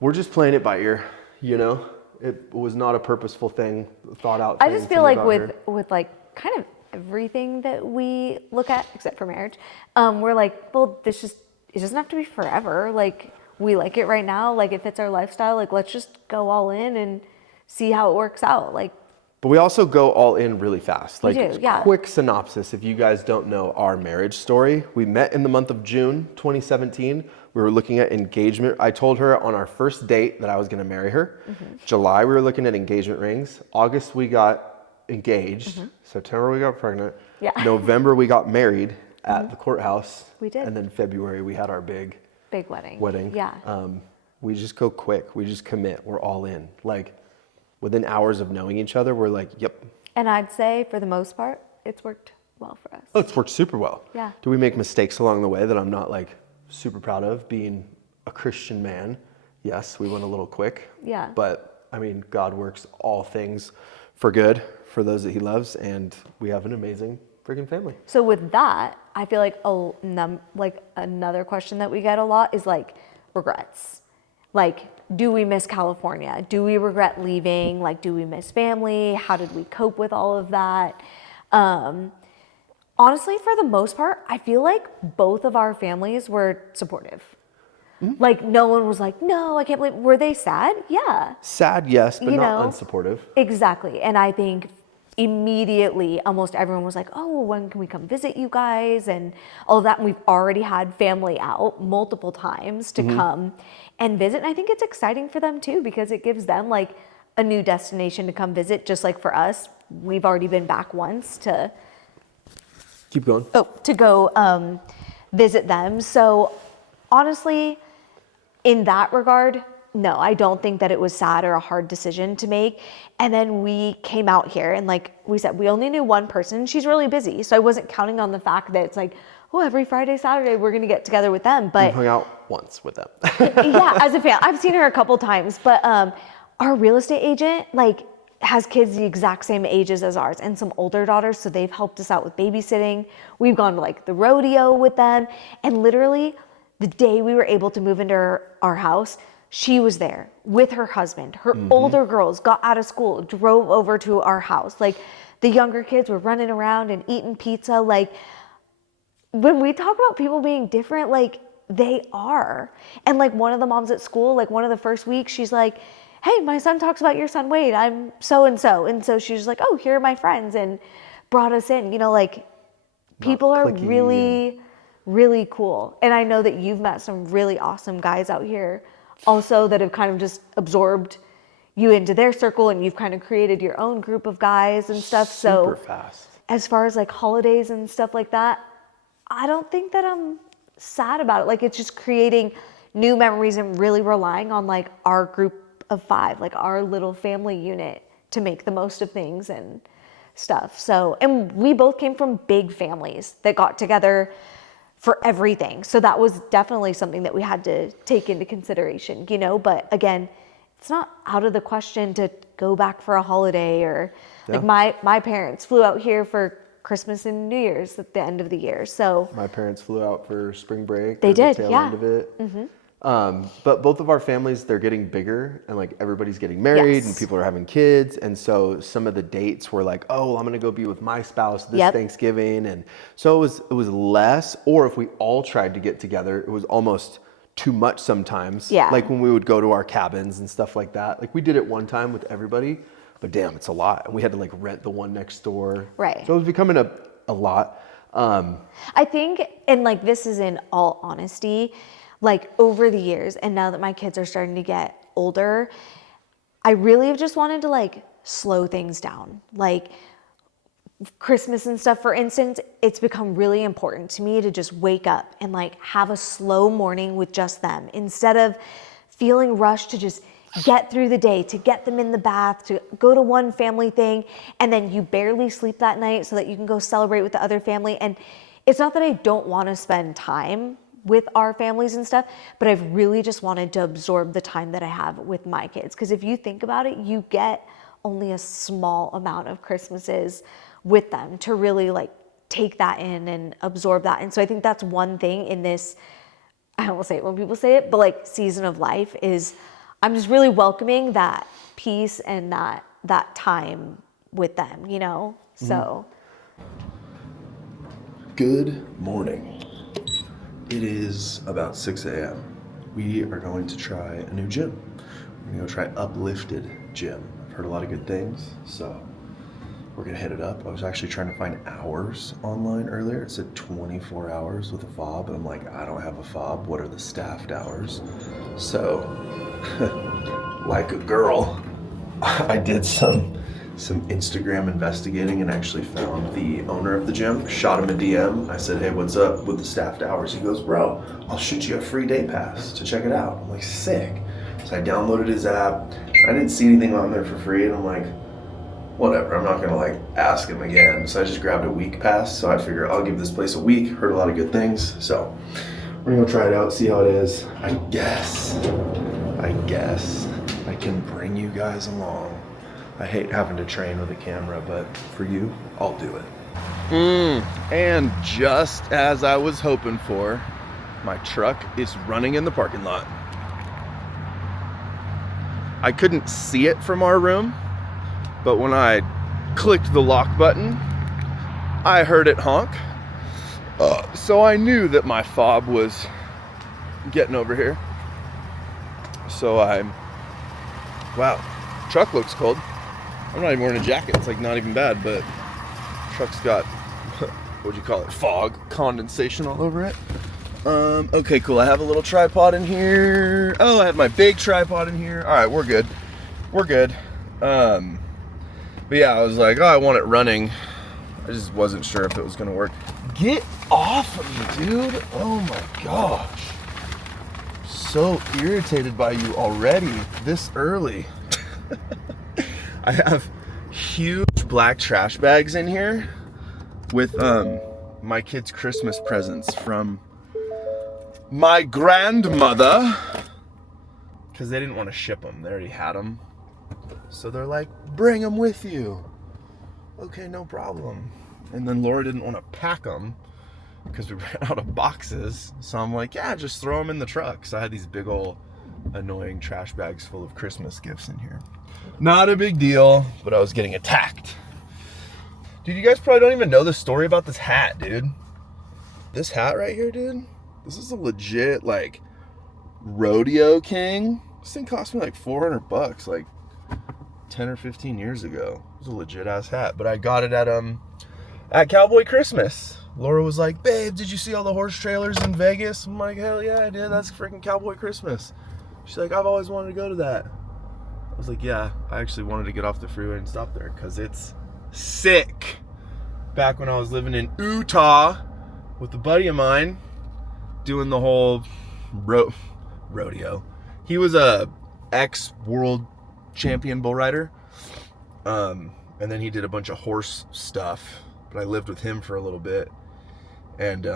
we're just playing it by ear, It was not a purposeful thing, thought out thing. I just feel like with like kind of everything that we look at, except for marriage, we're like, well, it doesn't have to be forever. Like, we like it right now. Like it fits our lifestyle. Like let's just go all in and see how it works out. Like, But we also go all in really fast. Like, do, yeah. quick synopsis, if you guys don't know our marriage story. We met in the month of June 2017. We were looking at engagement. I told her on our first date that I was gonna marry her. July, we were looking at engagement rings. August, we got engaged. September, we got pregnant. Yeah. November, we got married at the courthouse. We did. And then February, we had our big wedding. Yeah. We just go quick. We just commit. We're all in. Like, within hours of knowing each other, we're like, yep. And I'd say for the most part, it's worked well for us. Oh, it's worked super well. Yeah. Do we make mistakes along the way that I'm not like super proud of being a Christian man? Yes, we went a little quick. Yeah. But I mean, God works all things for good for those that he loves, and we have an amazing freaking family. So with that, I feel like another question that we get a lot is like regrets. Like, do we miss California? Do we regret leaving? Like, do we miss family? How did we cope with all of that? Honestly, for the most part, I feel like both of our families were supportive. Like, no one was like, no, I can't believe. Were they sad? Yeah. Sad, yes, but You not know? unsupportive. Exactly. And I think immediately almost everyone was like, oh, well, when can we come visit you guys? And all of that. And we've already had family out multiple times to come and visit. And I think it's exciting for them too, because it gives them like a new destination to come visit. Just like for us, we've already been back once to Keep going. go visit them. So honestly, in that regard, no, I don't think that it was sad or a hard decision to make. And then we came out here and like we said, we only knew one person. She's really busy. So I wasn't counting on the fact that it's like, oh, every Friday, Saturday, we're going to get together with them. But We hung out once with them. yeah, as a fan, I've seen her a couple times, but our real estate agent like has kids the exact same ages as ours and some older daughters. So they've helped us out with babysitting. We've gone to like the rodeo with them. And literally the day we were able to move into our house, she was there with her husband. Her older girls got out of school, drove over to our house. Like the younger kids were running around and eating pizza. Like when we talk about people being different, like they are. And like one of the moms at school, like one of the first weeks, she's like, hey, my son talks about your son Wade. I'm so-and-so. And so she's like, oh, here are my friends, and brought us in. You know, like people are cliquey really, really cool. And I know that you've met some really awesome guys out here also that have kind of just absorbed you into their circle, and you've kind of created your own group of guys and stuff. Super So fast. as far as like holidays and stuff like that, I don't think that I'm sad about it. Like it's just creating new memories and really relying on like our group of 5, like our little family unit to make the most of things and stuff. So, and we both came from big families that got together for everything. So that was definitely something that we had to take into consideration, you know, but again, it's not out of the question to go back for a holiday or like my parents flew out here for Christmas and New Year's at the end of the year. So My parents flew out for spring break. They or the did, tail yeah. end of it. But both of our families, they're getting bigger, and like everybody's getting married and Yes. people are having kids. And so some of the dates were like, oh, I'm going to go be with my spouse this Thanksgiving. And so it was less, or if we all tried to get together, it was almost too much sometimes. Yeah. Like when we would go to our cabins and stuff like that. Like we did it one time with everybody, but damn, it's a lot. And we had to like rent the one next door. Right. So it was becoming a lot. I think, and like this is in all honesty, like over the years, and now that my kids are starting to get older, I really have just wanted to like slow things down. Like Christmas and stuff, for instance, it's become really important to me to just wake up and like have a slow morning with just them instead of feeling rushed to just get through the day, to get them in the bath, to go to one family thing, and then you barely sleep that night so that you can go celebrate with the other family. And it's not that I don't want to spend time with our families and stuff, but I've really just wanted to absorb the time that I have with my kids. Because if you think about it, you get only a small amount of Christmases with them to really like take that in and absorb that. And so I think that's one thing in this, I don't want to say it when people say it, but like season of life is I'm just really welcoming that peace and that time with them, you know? So. Good morning. It is about 6 a.m. we are going to try a new gym. We're gonna go try Uplifted Gym. I've heard a lot of good things, so we're gonna hit it up. I was actually trying to find hours online earlier. It said 24 hours with a fob, and I'm like, I don't have a fob. What are the staffed hours? So, like a girl, I did some Instagram investigating and actually found the owner of the gym, shot him a DM. I said, hey, what's up with the staffed hours? He goes, bro, I'll shoot you a free day pass to check it out. I'm like, sick. So I downloaded his app. I didn't see anything on there for free, and I'm like, whatever, I'm not gonna like ask him again. So I just grabbed a week pass. So I figure I'll give this place a week. Heard a lot of good things. So we're gonna go try it out, see how it is. I guess I can bring you guys along. I hate having to train with a camera, but for you, I'll do it. And just as I was hoping for, my truck is running in the parking lot. I couldn't see it from our room, but when I clicked the lock button, I heard it honk. So I knew that my fob was getting over here. So wow, truck looks cold. I'm not even wearing a jacket. It's like not even bad, but truck's got, what'd you call it? Fog, condensation all over it. Okay, cool. I have a little tripod in here. Oh, I have my big tripod in here. All right, we're good. We're good. But yeah, I was like, oh, I want it running. I just wasn't sure if it was gonna work. Get off of me, dude. Oh my gosh. So irritated by you already this early. I have huge black trash bags in here with my kids' Christmas presents from my grandmother, because they didn't want to ship them. They already had them. So they're like, bring them with you. Okay, no problem. And then Laura didn't want to pack them because we ran out of boxes. So I'm like, yeah, just throw them in the truck. So I had these big old annoying trash bags full of Christmas gifts in here. Not a big deal, but I was getting attacked. Dude, you guys probably don't even know the story about this hat, dude. This hat right here, dude. This is a legit, like, rodeo king. This thing cost me like $400, like 10 or 15 years ago. It was a legit ass hat, but I got it at Cowboy Christmas. Laura was like, babe, did you see all the horse trailers in Vegas? I'm like, hell yeah, I did. That's freaking Cowboy Christmas. She's like, I've always wanted to go to that. I was like, yeah, I actually wanted to get off the freeway and stop there because it's sick. Back when I was living in Utah with a buddy of mine doing the whole rodeo. He was a ex-world champion bull rider. And then he did a bunch of horse stuff. But I lived with him for a little bit. And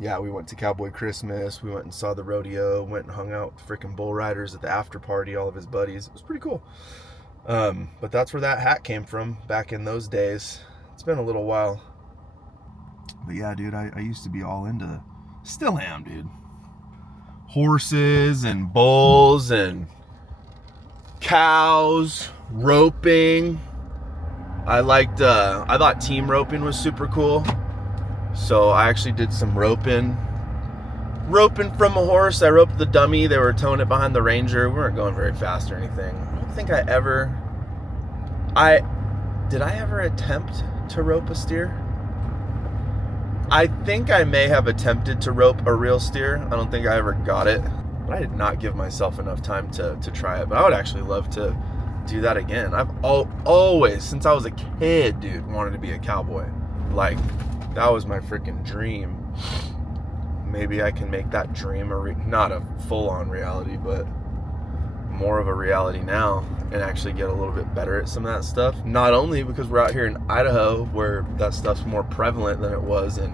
yeah, we went to Cowboy Christmas. We went and saw the rodeo. Went and hung out with freaking bull riders at the after party, all of his buddies. It was pretty cool. But that's where that hat came from back in those days. It's been a little while. But yeah, dude, I used to be all into, still am, dude. Horses and bulls and cows, roping. I thought team roping was super cool. So I actually did some roping from a horse. I roped the dummy. They were towing it behind the Ranger. We weren't going very fast or anything. I don't think did I ever attempt to rope a steer? I think I may have attempted to rope a real steer. I don't think I ever got it. But I did not give myself enough time to try it. But I would actually love to do that again. I've always, since I was a kid, dude, wanted to be a cowboy. Like, that was my freaking dream. Maybe I can make that dream not a full-on reality, but more of a reality now, and actually get a little bit better at some of that stuff. Not only because we're out here in Idaho, where that stuff's more prevalent than it was in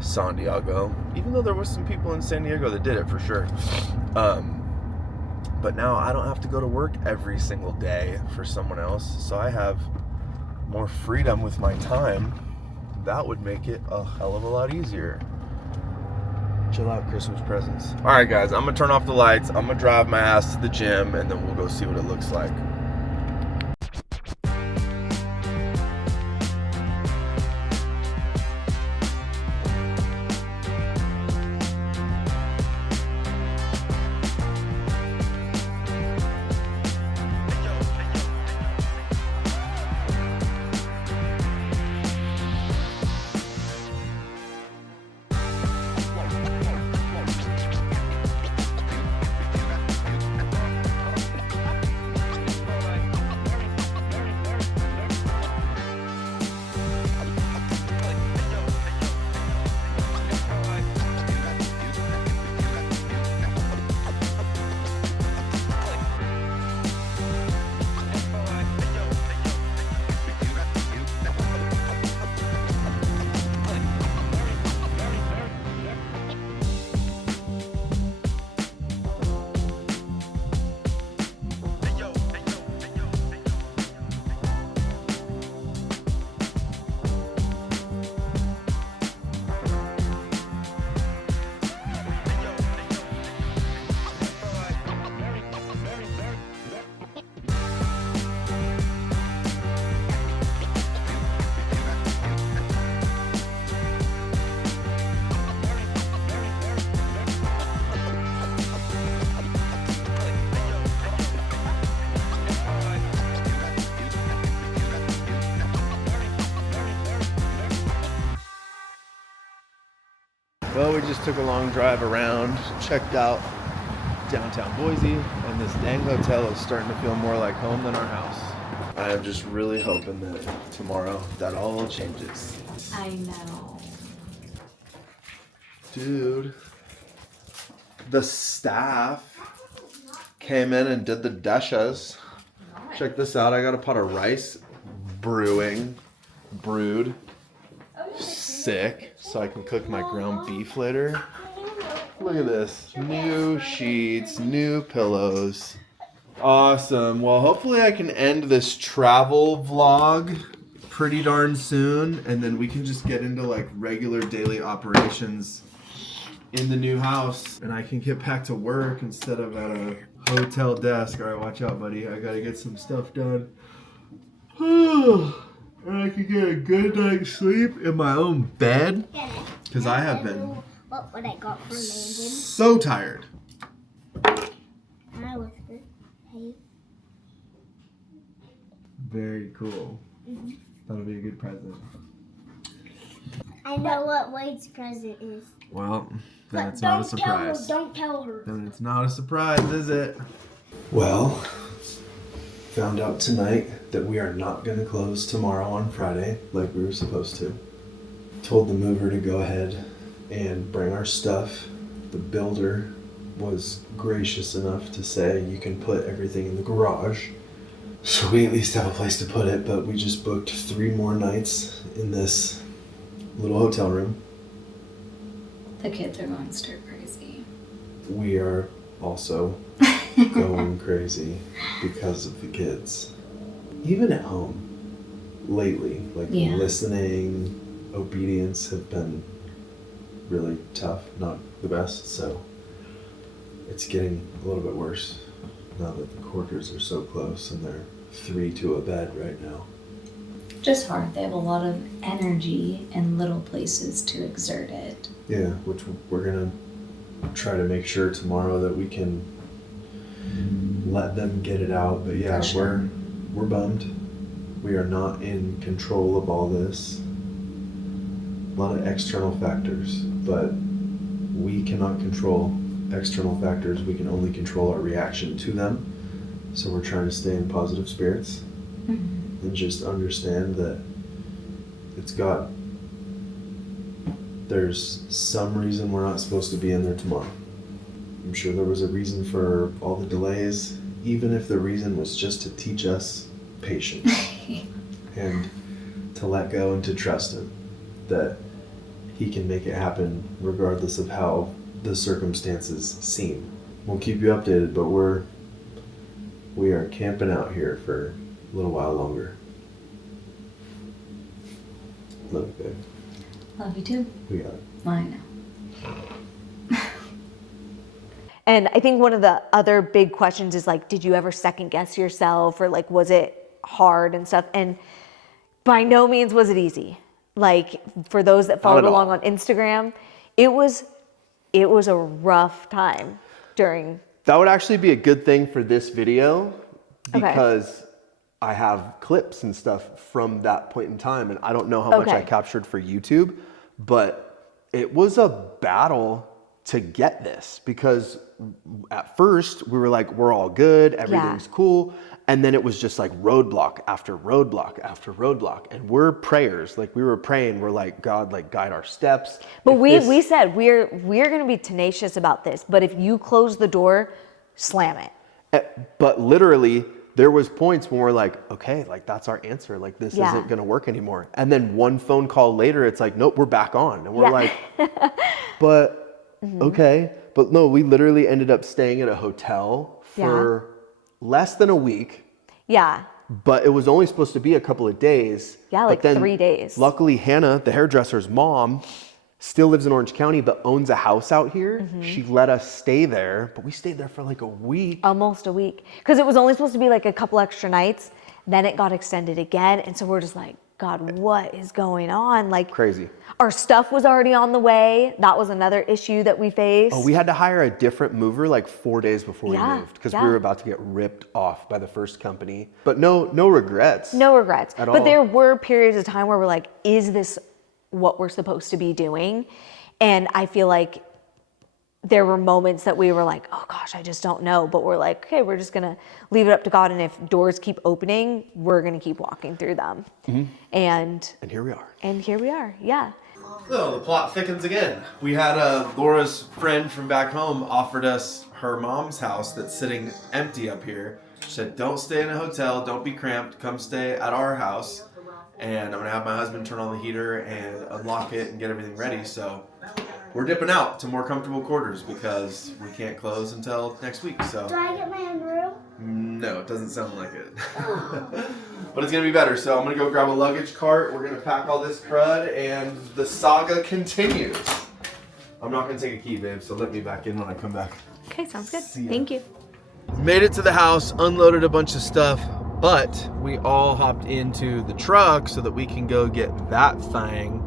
San Diego, even though there was some people in San Diego that did it for sure. But now I don't have to go to work every single day for someone else, so I have more freedom with my time. That would make it a hell of a lot easier. Chill out, Christmas presents. All right, guys, I'm gonna turn off the lights. I'm gonna drive my ass to the gym, and then we'll go see what it looks like. Well, we just took a long drive around, checked out downtown Boise, and this dang hotel is starting to feel more like home than our house. I am just really hoping that tomorrow that all changes. I know. Dude, the staff came in and did the dishes. Check this out. I got a pot of rice brewed. Sick. So I can cook my ground beef later. Look at this. New sheets, new pillows. Awesome. Well, hopefully I can end this travel vlog pretty darn soon, and then we can just get into like regular daily operations in the new house, and I can get back to work instead of at a hotel desk. All right, watch out, buddy. I gotta get some stuff done. And I can get a good night's sleep in my own bed, because I have been What I got for Landon? so tired. I was good. Hey. Very cool. That'll be a good present. I know what Wade's present is. Well, then But it's not a don't tell her. surprise. Don't tell her. Then it's not a surprise, is it? Well, found out tonight that we are not going to close tomorrow on Friday like we were supposed to. Told the mover to go ahead and bring our stuff. The builder was gracious enough to say you can put everything in the garage. So we at least have a place to put it, but we just booked 3 more nights in this little hotel room. The kids are going stir crazy. We are also going crazy because of the kids. Even at home, lately, like Yeah. listening, obedience have been really tough, not the best, so it's getting a little bit worse now that the quarters are so close and they're 3 to a bed right now. Just hard. They have a lot of energy and little places to exert it. Yeah, which we're gonna try to make sure tomorrow that we can let them get it out. But yeah, For sure. we're bummed. We are not in control of all this. A lot of external factors, but we cannot control external factors. We can only control our reaction to them. So we're trying to stay in positive spirits and just understand that it's God. There's some reason we're not supposed to be in there tomorrow. I'm sure there was a reason for all the delays, even if the reason was just to teach us patience and to let go and to trust Him, that He can make it happen regardless of how the circumstances seem. We'll keep you updated, but we are camping out here for a little while longer. Love you, babe. Love you too. We got it. I know. And I think one of the other big questions is like, did you ever second guess yourself, or like, was it hard and stuff? And by no means was it easy. Like, for those that followed along on Instagram, it was a rough time during. That would actually be a good thing for this video, because I have clips and stuff from that point in time, and I don't know how much I captured for YouTube, but it was a battle to get this, because at first we were like, we're all good, everything's cool. And then it was just like roadblock after roadblock after roadblock. And we're prayers, like we were praying, we're like, God, like guide our steps. But we said we're going to be tenacious about this, but if you close the door, slam it. But literally there was points when we're like, okay, like that's our answer. Like this isn't going to work anymore. And then one phone call later, it's like, nope, we're back on. And we're like, but okay. But no, we literally ended up staying at a hotel for less than a week. Yeah. But it was only supposed to be a couple of days. Yeah, like but then 3 days. Luckily, Hannah, the hairdresser's mom, still lives in Orange County, but owns a house out here. She let us stay there, but we stayed there for like a week. Almost a week. Because it was only supposed to be like a couple extra nights. Then it got extended again. And so we're just like, God, what is going on? Like, Crazy. Our stuff was already on the way. That was another issue that we faced. Oh, we had to hire a different mover like 4 days before we moved, because we were about to get ripped off by the first company. But no regrets. No regrets. At but all. there were periods of time where we're like, is this what we're supposed to be doing? And I feel like there were moments that we were like, oh gosh, I just don't know. But we're like, okay, we're just gonna leave it up to God. And if doors keep opening, we're gonna keep walking through them. And here we are. And here we are, yeah. So the plot thickens again. We had Laura's friend from back home offered us her mom's house that's sitting empty up here. She said, don't stay in a hotel, don't be cramped, come stay at our house. And I'm gonna have my husband turn on the heater and unlock it and get everything ready. So we're dipping out to more comfortable quarters because we can't close until next week. So Do I get my own room? no, it doesn't sound like it. But it's gonna be better. So I'm gonna go grab a luggage cart. We're gonna pack all this crud and the saga continues. I'm not gonna take a key, babe, so let me back in when I come back. Okay, sounds good. See ya. Thank you. Made it to the house, unloaded a bunch of stuff, but we all hopped into the truck so that we can go get that thing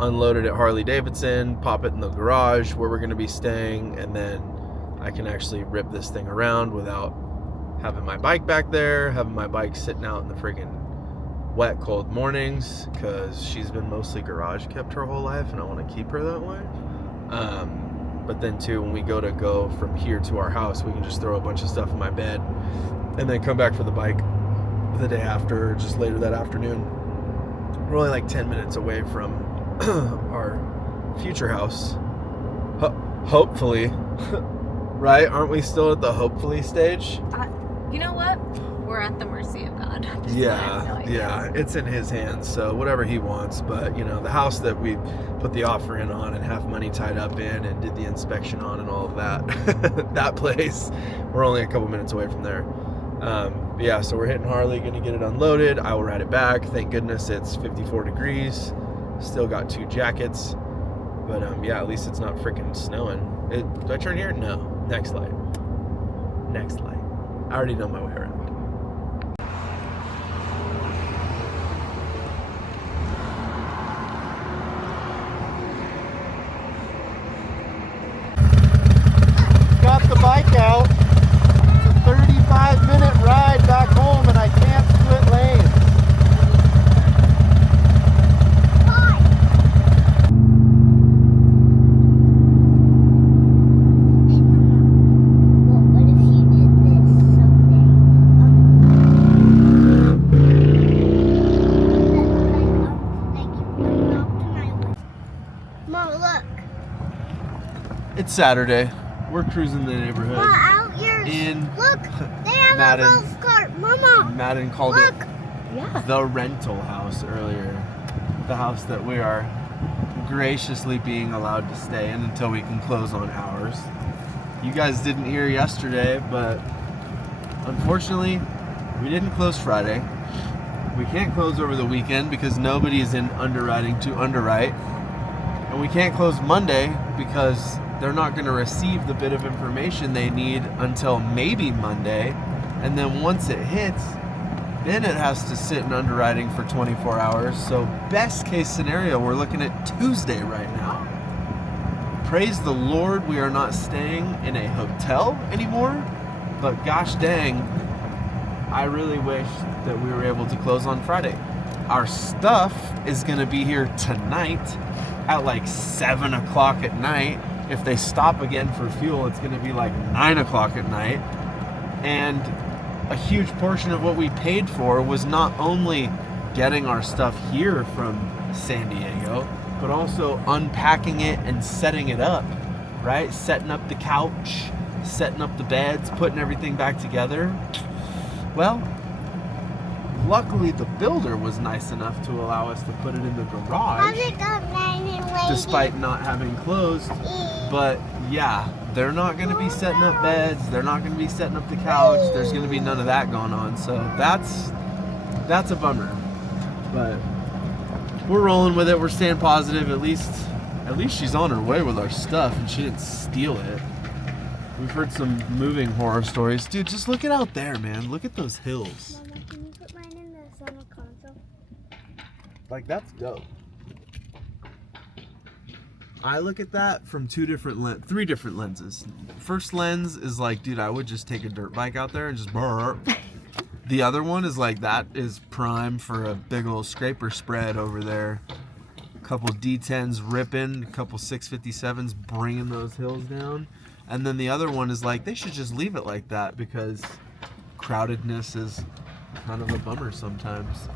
unloaded at Harley Davidson, pop it in the garage where we're gonna be staying, and then I can actually rip this thing around without having my bike back there, having my bike sitting out in the friggin' wet, cold mornings, because she's been mostly garage kept her whole life, and I want to keep her that way. But then too, when we go from here to our house, we can just throw a bunch of stuff in my bed and then come back for the bike the day after, or just later that afternoon. We're only like 10 minutes away from our future house. Hopefully. Right? Aren't we still at the hopefully stage? You know what? We're at the mercy of God. Yeah, it's in his hands, so whatever he wants. But, you know, the house that we put the offer in on and have money tied up in and did the inspection on and all of that, that place, we're only a couple minutes away from there. Yeah, so we're hitting Harley, gonna get it unloaded. I will ride it back. Thank goodness it's 54 degrees. Still got 2 jackets. But, yeah, at least it's not freaking snowing. Do I turn here? No. Next light. Next light. I already know my way around. Got the bike out. It's a 35-minute ride back home and I can't split lanes. What if you did this someday? Mom, look. It's Saturday. We're cruising the neighborhood. Mom, out yours. In Look, they have Madden. a golf cart. Mama, Madden called look. it the rental house earlier. The house that we are graciously being allowed to stay in until we can close on ours. You guys didn't hear yesterday, but unfortunately, we didn't close Friday. We can't close over the weekend because nobody is in underwriting to underwrite. And we can't close Monday because they're not going to receive the bit of information they need until maybe Monday. And then once it hits, then it has to sit in underwriting for 24 hours. So best case scenario, we're looking at Tuesday right now. Praise the Lord, we are not staying in a hotel anymore. But gosh dang, I really wish that we were able to close on Friday. Our stuff is going to be here tonight at like 7 o'clock at night. If they stop again for fuel, it's going to be like 9 o'clock at night. And a huge portion of what we paid for was not only getting our stuff here from San Diego, but also unpacking it and setting it up, right? Setting up the couch, setting up the beds, putting everything back together. Well, luckily the builder was nice enough to allow us to put it in the garage, despite not having closed. But yeah, they're not going to be setting up beds. They're not going to be setting up the couch. There's going to be none of that going on. So that's a bummer. But we're rolling with it. We're staying positive. At least she's on her way with our stuff and she didn't steal it. We've heard some moving horror stories. Dude, just look at out there, man. Look at those hills. Mama, can you put mine in the center console? Like, that's dope. I look at that from three different lenses. First lens is like, dude, I would just take a dirt bike out there and just burr. The other one is like, that is prime for a big old scraper spread over there. couple D10s ripping, a couple 657s bringing those hills down. And then the other one is like, they should just leave it like that because crowdedness is kind of a bummer sometimes.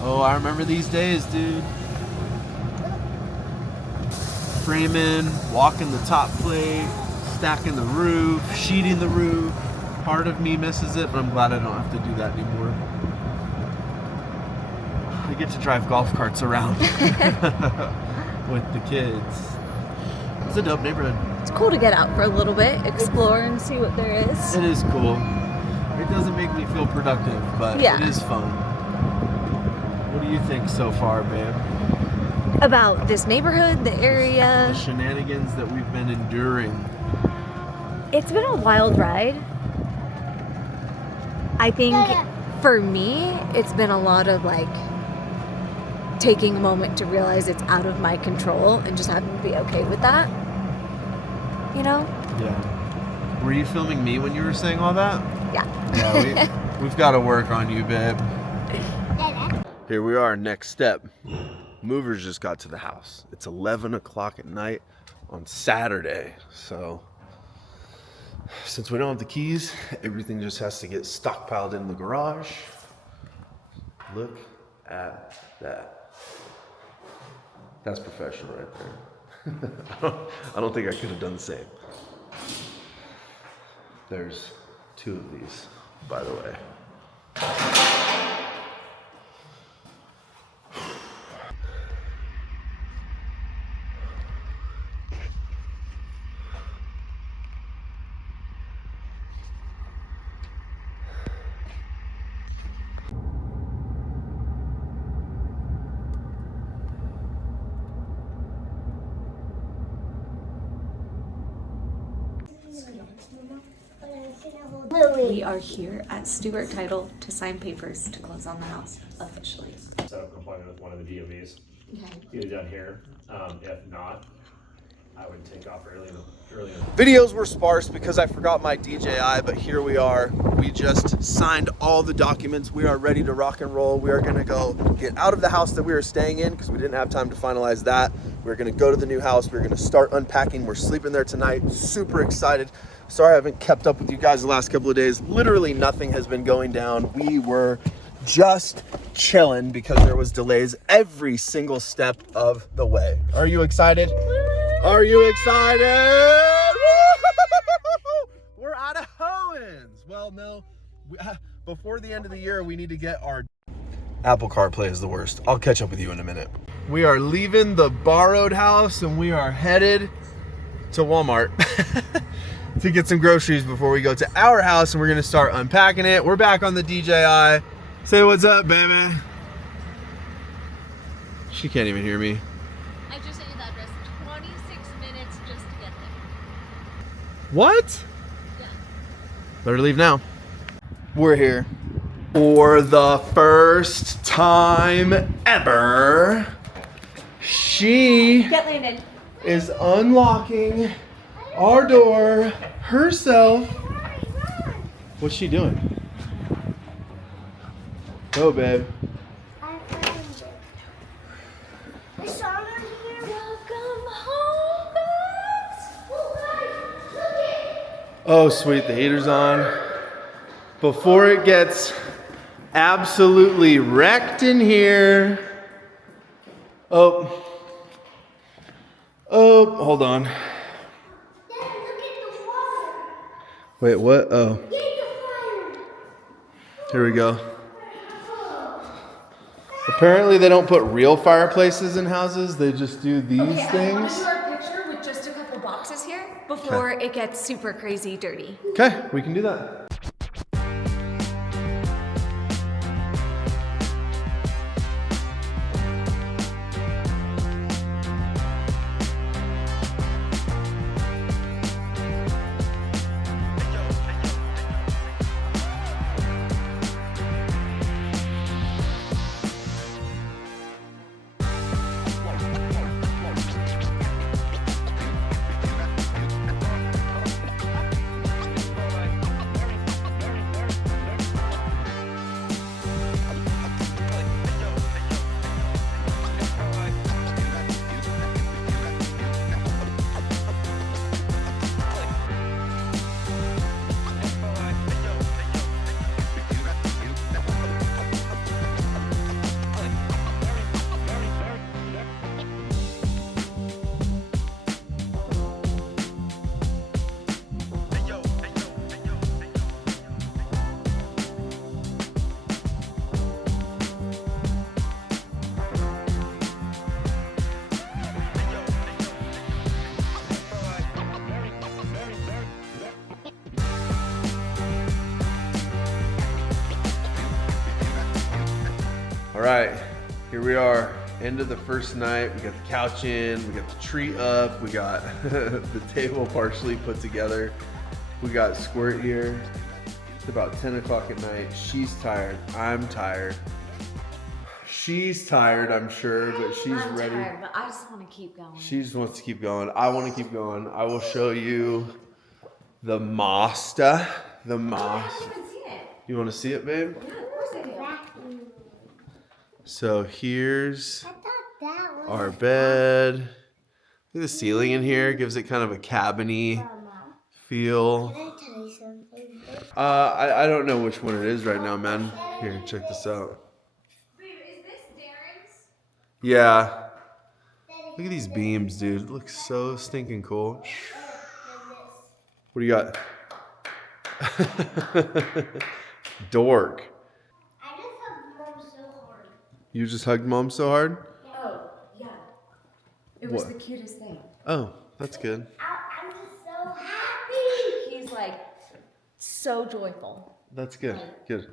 Oh, I remember these days, dude. Framing, walking the top plate, stacking the roof, sheeting the roof. Part of me misses it, but I'm glad I don't have to do that anymore. I get to drive golf carts around with the kids. It's a dope neighborhood. It's cool to get out for a little bit, explore and see what there is. It is cool. It doesn't make me feel productive, but Yeah. it is fun. What do you think so far, babe? About this neighborhood, the The area. shenanigans that we've been enduring. It's been a wild ride. I think for me, it's been a lot of like taking a moment to realize it's out of my control and just having to be okay with that. You know? Yeah. Were you filming me when you were saying all that? Yeah. Yeah, we've got to work on you, babe. Here we are, next step. Movers just got to the house. It's 11 o'clock at night on Saturday. So since we don't have the keys, everything just has to get stockpiled in the garage. Look at that. That's professional right there. I don't think I could have done the same. There's 2 of these, by the way. We are here at Stewart Title to sign papers to close on the house officially. Set up an appointment with one of the DOBs. Okay. Get it done here. If not, I would take off early. Videos were sparse because I forgot my DJI, but here we are. We just signed all the documents. We are ready to rock and roll. We are gonna go get out of the house that we were staying in because we didn't have time to finalize that. We're gonna go to the new house. We're gonna start unpacking. We're sleeping there tonight. Super excited. Sorry I haven't kept up with you guys the last couple of days. Literally nothing has been going down. We were just chilling because there was delays every single step of the way. Are you excited? Are you excited? We're IDAHOans. Well, no. Before the end of the year, we need to get our... Apple CarPlay is the worst. I'll catch up with you in a minute. We are leaving the borrowed house and we are headed to Walmart to get some groceries before we go to our house, and we're gonna start unpacking it. We're back on the DJI. Say what's up, baby. She can't even hear me. I just sent you the address. 26 minutes just to get there. What? Yeah. Better leave now. We're here. For the first time ever, she Get landed. is unlocking our door herself. What's she doing? Go, babe. I found it. I saw her here. Welcome home, guys. Oh, guys, look it. Oh, sweet, the heater's on. Before it gets absolutely wrecked in here. Oh, hold on. Dad, look at the water. Wait, what? Oh, Get the fire. here we go. Apparently they don't put real fireplaces in houses. They just do these I want to things. do our picture with just a couple boxes here before it gets super crazy dirty. Okay, we can do that. Here we are, end of the first night. We got the couch in, we got the tree up, we got the table partially put together. We got Squirt here. It's about 10 o'clock at night. She's tired, I'm tired. She's tired, I'm sure, but she's ready. I'm tired, but I just want to keep going. She just wants to keep going. I want to keep going. I will show you the Masta. The Masta. I haven't seen it. You want to see it, babe? Yeah, of course I do. So here's I thought that was our bed. Look at the ceiling in here. Gives it kind of a cabiny Mama. feel. Can I tell you something? I don't know which one it is right now, man. Here, check this out. Is this Darren's? Yeah. Look at these beams, dude. It looks so stinking cool. What do you got? Dork. I just hugged Mom so hard. You just hugged Mom so hard? Oh, yeah. It was What? the cutest thing. Oh, that's good. I'm just so happy. He's like so joyful. That's good. Good.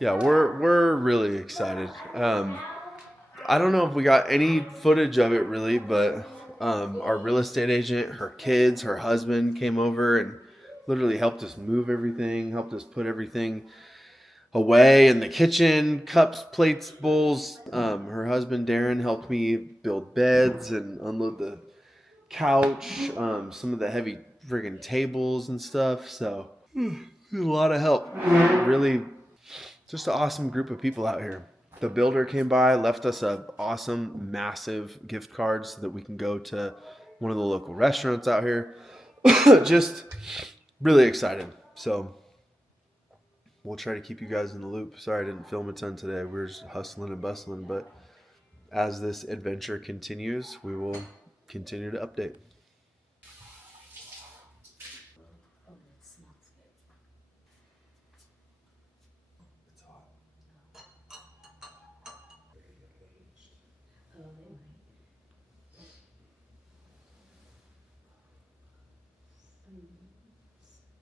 Yeah, we're really excited. I don't know if we got any footage of it really, but our real estate agent, her kids, her husband came over and literally helped us move everything, helped us put everything away in the kitchen, cups, plates, bowls. Her husband, Darren, helped me build beds and unload the couch, some of the heavy friggin' tables and stuff. So a lot of help. Really just an awesome group of people out here. The builder came by, left us a awesome, massive gift card so that we can go to one of the local restaurants out here. Just really excited. So we'll try to keep you guys in the loop. Sorry I didn't film a ton today. We're just hustling and bustling, but as this adventure continues, we will continue to update.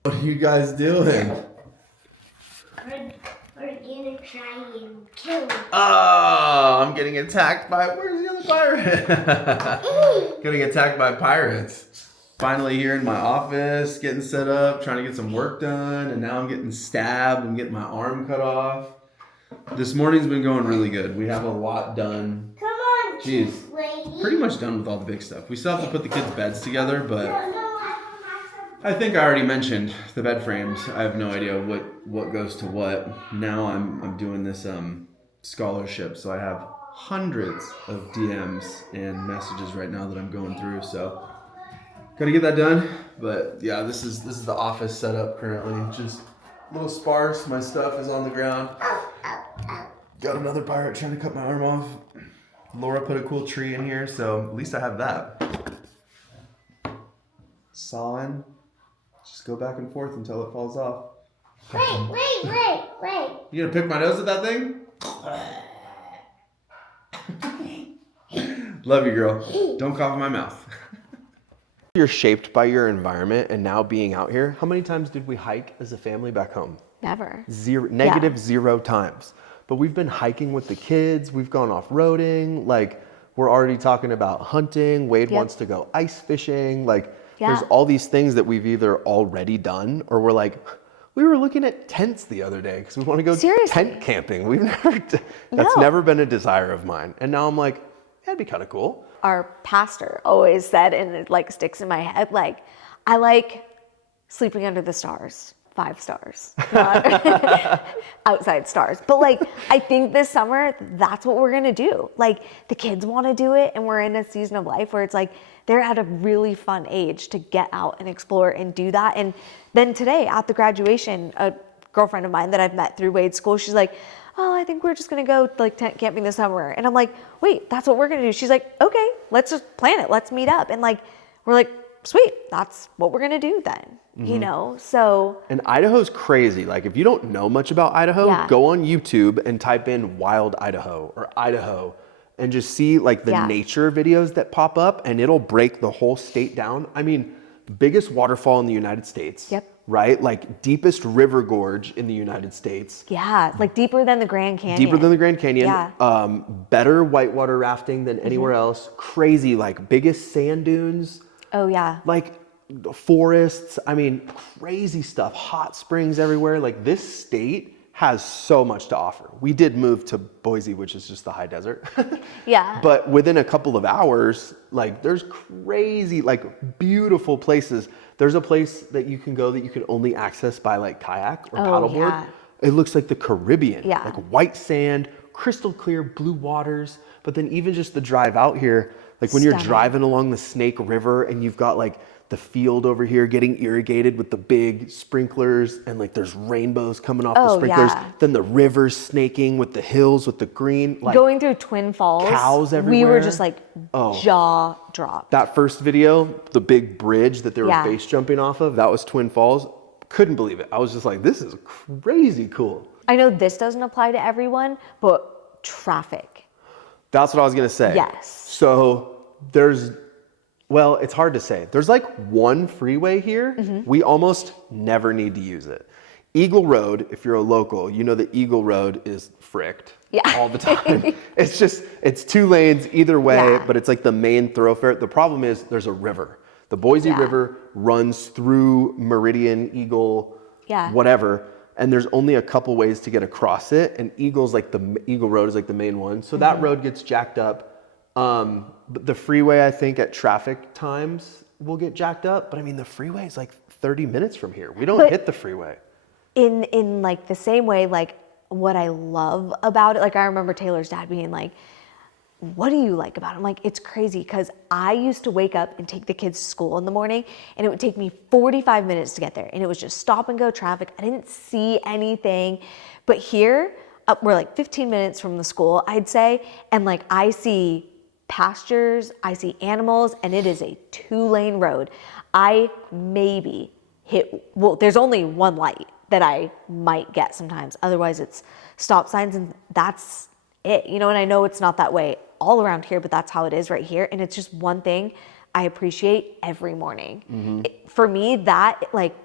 What are you guys doing? We're gonna try and kill him. Oh, I'm getting attacked by, where's the other pirate? Getting attacked by pirates. Finally here in my office, getting set up, trying to get some work done, and now I'm getting stabbed and getting my arm cut off. This morning's been going really good. We have a lot done. Come on, Jeez, lady. pretty much done with all the big stuff. We still have to put the kids' beds together, but No, I think I already mentioned the bed frames. I have no idea what goes to what. Now I'm doing this scholarship, so I have hundreds of DMs and messages right now that I'm going through. So gotta get that done. But yeah, this is the office setup currently. Just a little sparse. My stuff is on the ground. Got another pirate trying to cut my arm off. Laura put a cool tree in here, so at least I have that. Sawing. Just go back and forth until it falls off. wait. You gonna pick my nose with that thing? Love you, girl. Don't cough in my mouth. You're shaped by your environment, and now being out here, how many times did we hike as a family back home? Never. Zero times. But we've been hiking with the kids. We've gone off-roading. Like, we're already talking about hunting. Wade wants to go ice fishing. Like, there's all these things that we've either already done, or we're like, we were looking at tents the other day because we want to go tent camping. We've never, that's never been a desire of mine. And now I'm like, that'd be kind of cool. Our pastor always said, and it like sticks in my head, like, I like sleeping under the stars. 5 stars, not outside stars. But like, I think this summer, that's what we're gonna do. Like, the kids wanna do it, and we're in a season of life where it's like, they're at a really fun age to get out and explore and do that. And then today at the graduation, a girlfriend of mine that I've met through Wade's school, she's like, oh, I think we're just gonna go like tent camping this summer. And I'm like, wait, that's what we're gonna do. She's like, okay, let's just plan it. Let's meet up. And like, we're like, sweet, that's what we're gonna do then. You know, so. And Idaho's crazy. Like, if you don't know much about Idaho, go on YouTube and type in Wild Idaho or Idaho and just see like the nature videos that pop up, and it'll break the whole state down. I mean, biggest waterfall in the United States. right? Like deepest river gorge in the United States. Yeah, like deeper than the Grand Canyon. Deeper than the Grand Canyon. Yeah. Better whitewater rafting than anywhere else. Crazy, like biggest sand dunes. Oh yeah. Like forests. I mean, crazy stuff. Hot springs everywhere. Like this state has so much to offer. We did move to Boise, which is just the high desert. Yeah. But within a couple of hours, like there's crazy, like beautiful places. There's a place that you can go that you can only access by like kayak or paddleboard. Yeah. It looks like the Caribbean, Yeah. like white sand, crystal clear blue waters. But then even just the drive out here, like when you're Stunning. driving along the Snake River and you've got like the field over here getting irrigated with the big sprinklers and like there's rainbows coming off the Oh, sprinklers. yeah. Then the river's snaking with the hills with the green. Like Going through Twin Falls, cows we everywhere. were just like Oh. jaw dropped. that first video, the big bridge that they were Yeah. base jumping off of, that was Twin Falls. Couldn't believe it. I was just like, this is crazy cool. I know this doesn't apply to everyone, but traffic. That's what I was gonna say. Yes. So well, it's hard to say. There's like one freeway here. Mm-hmm. We almost never need to use it. Eagle Road, if you're a local, you know that Eagle Road is fricked Yeah. all the time. It's 2 lanes either way, Yeah. but it's like the main thoroughfare. The problem is there's a river. The Boise Yeah. River runs through Meridian, Eagle, Yeah. whatever. And there's only a couple ways to get across it. And Eagle Road is like the main one. So that road gets jacked up. But the freeway, I think at traffic times will get jacked up. But I mean, the freeway is like 30 minutes from here. We don't But- hit the freeway. In like the same way, like what I love about it, like I remember Taylor's dad being like, what do you like about it? I'm like, it's crazy because I used to wake up and take the kids to school in the morning and it would take me 45 minutes to get there. And it was just stop and go traffic. I didn't see anything. But here, we're like 15 minutes from the school, I'd say. And like I see pastures, I see animals, and it is a 2-lane road. I maybe there's only one light that I might get sometimes. Otherwise it's stop signs and that's it, you know, and I know it's not that way all around here, but that's how it is right here. And it's just one thing I appreciate every morning. For me, that like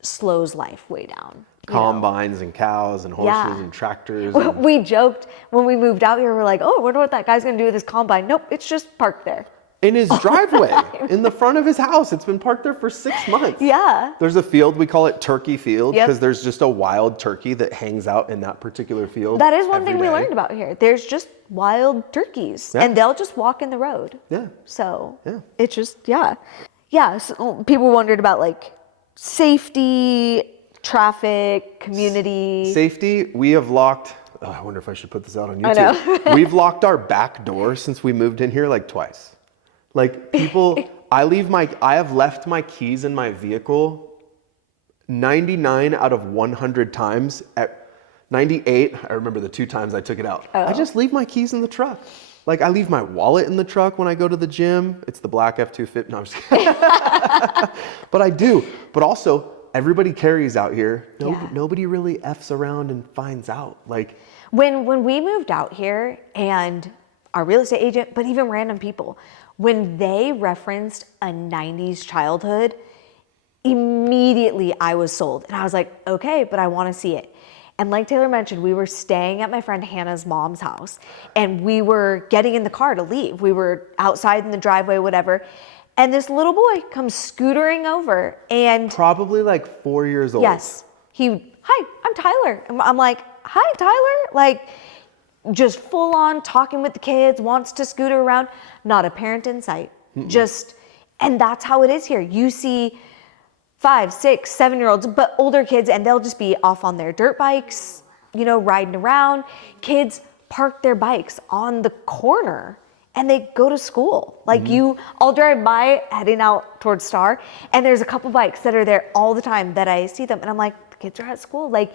slows life way down. you know? Combines and cows and horses Yeah. and tractors. Well, And we joked when we moved out here, we're like, oh, I wonder what that guy's gonna do with his combine. Nope, it's just parked there. in his driveway, in the front of his house. It's been parked there for 6 months. Yeah. There's a field, we call it Turkey Field, Yep. because there's just a wild turkey that hangs out in that particular field. That is one every thing we day. learned about here. There's just wild turkeys Yeah. and they'll just walk in the road. Yeah. So Yeah. it's just, yeah. Yeah, so people wondered about like safety, traffic, community. Safety, we have locked, I wonder if I should put this out on I YouTube. know. We've locked our back door since we moved in here like twice. Like people, I have left my keys in my vehicle 99 out of 100 times. At 98, I remember the 2 times I took it out. I just leave my keys in the truck. Like I leave my wallet in the truck when I go to the gym. It's the black F-250. No, I'm just kidding. But I do. But also, everybody carries out here. Yeah. Nobody really F's around and finds out. Like, When we moved out here and our real estate agent, but even random people, when they referenced a 90s childhood, immediately I was sold. And I was like, okay, but I want to see it. And like Taylor mentioned, we were staying at my friend Hannah's mom's house and we were getting in the car to leave. We were outside in the driveway, whatever. And this little boy comes scootering over and probably like 4 years old. yes, hi, I'm Tyler. And I'm like, hi, Tyler. Like, just full on talking with the kids, wants to scooter around, not a parent in sight. Just, and that's how it is here. You see 5, 6, 7-year-olds, but older kids, and they'll just be off on their dirt bikes, you know, riding around. Kids park their bikes on the corner and they go to school. Like I'll drive by heading out towards Star and there's a couple bikes that are there all the time that I see them and I'm like, the kids are at school. Like,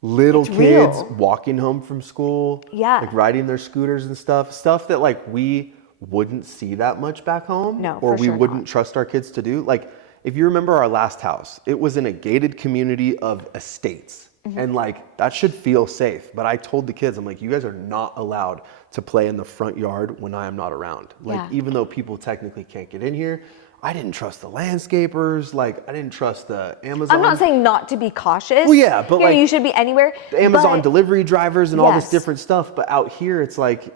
Little it's kids real. walking home from school. Yeah. Like riding their scooters and stuff that like we wouldn't see that much back home. No, or for we sure wouldn't not. trust our kids to do. Like if you remember our last house, it was in a gated community of estates. Mm-hmm. And like that should feel safe. But I told the kids, I'm like, you guys are not allowed to play in the front yard when I am not around. Like Yeah. even though people technically can't get in here, I didn't trust the landscapers. Like, I didn't trust the Amazon. I'm not saying not to be cautious. Well, yeah, but you know, like, you should be anywhere. the Amazon but delivery drivers and all this Yes. different stuff. But out here, it's like,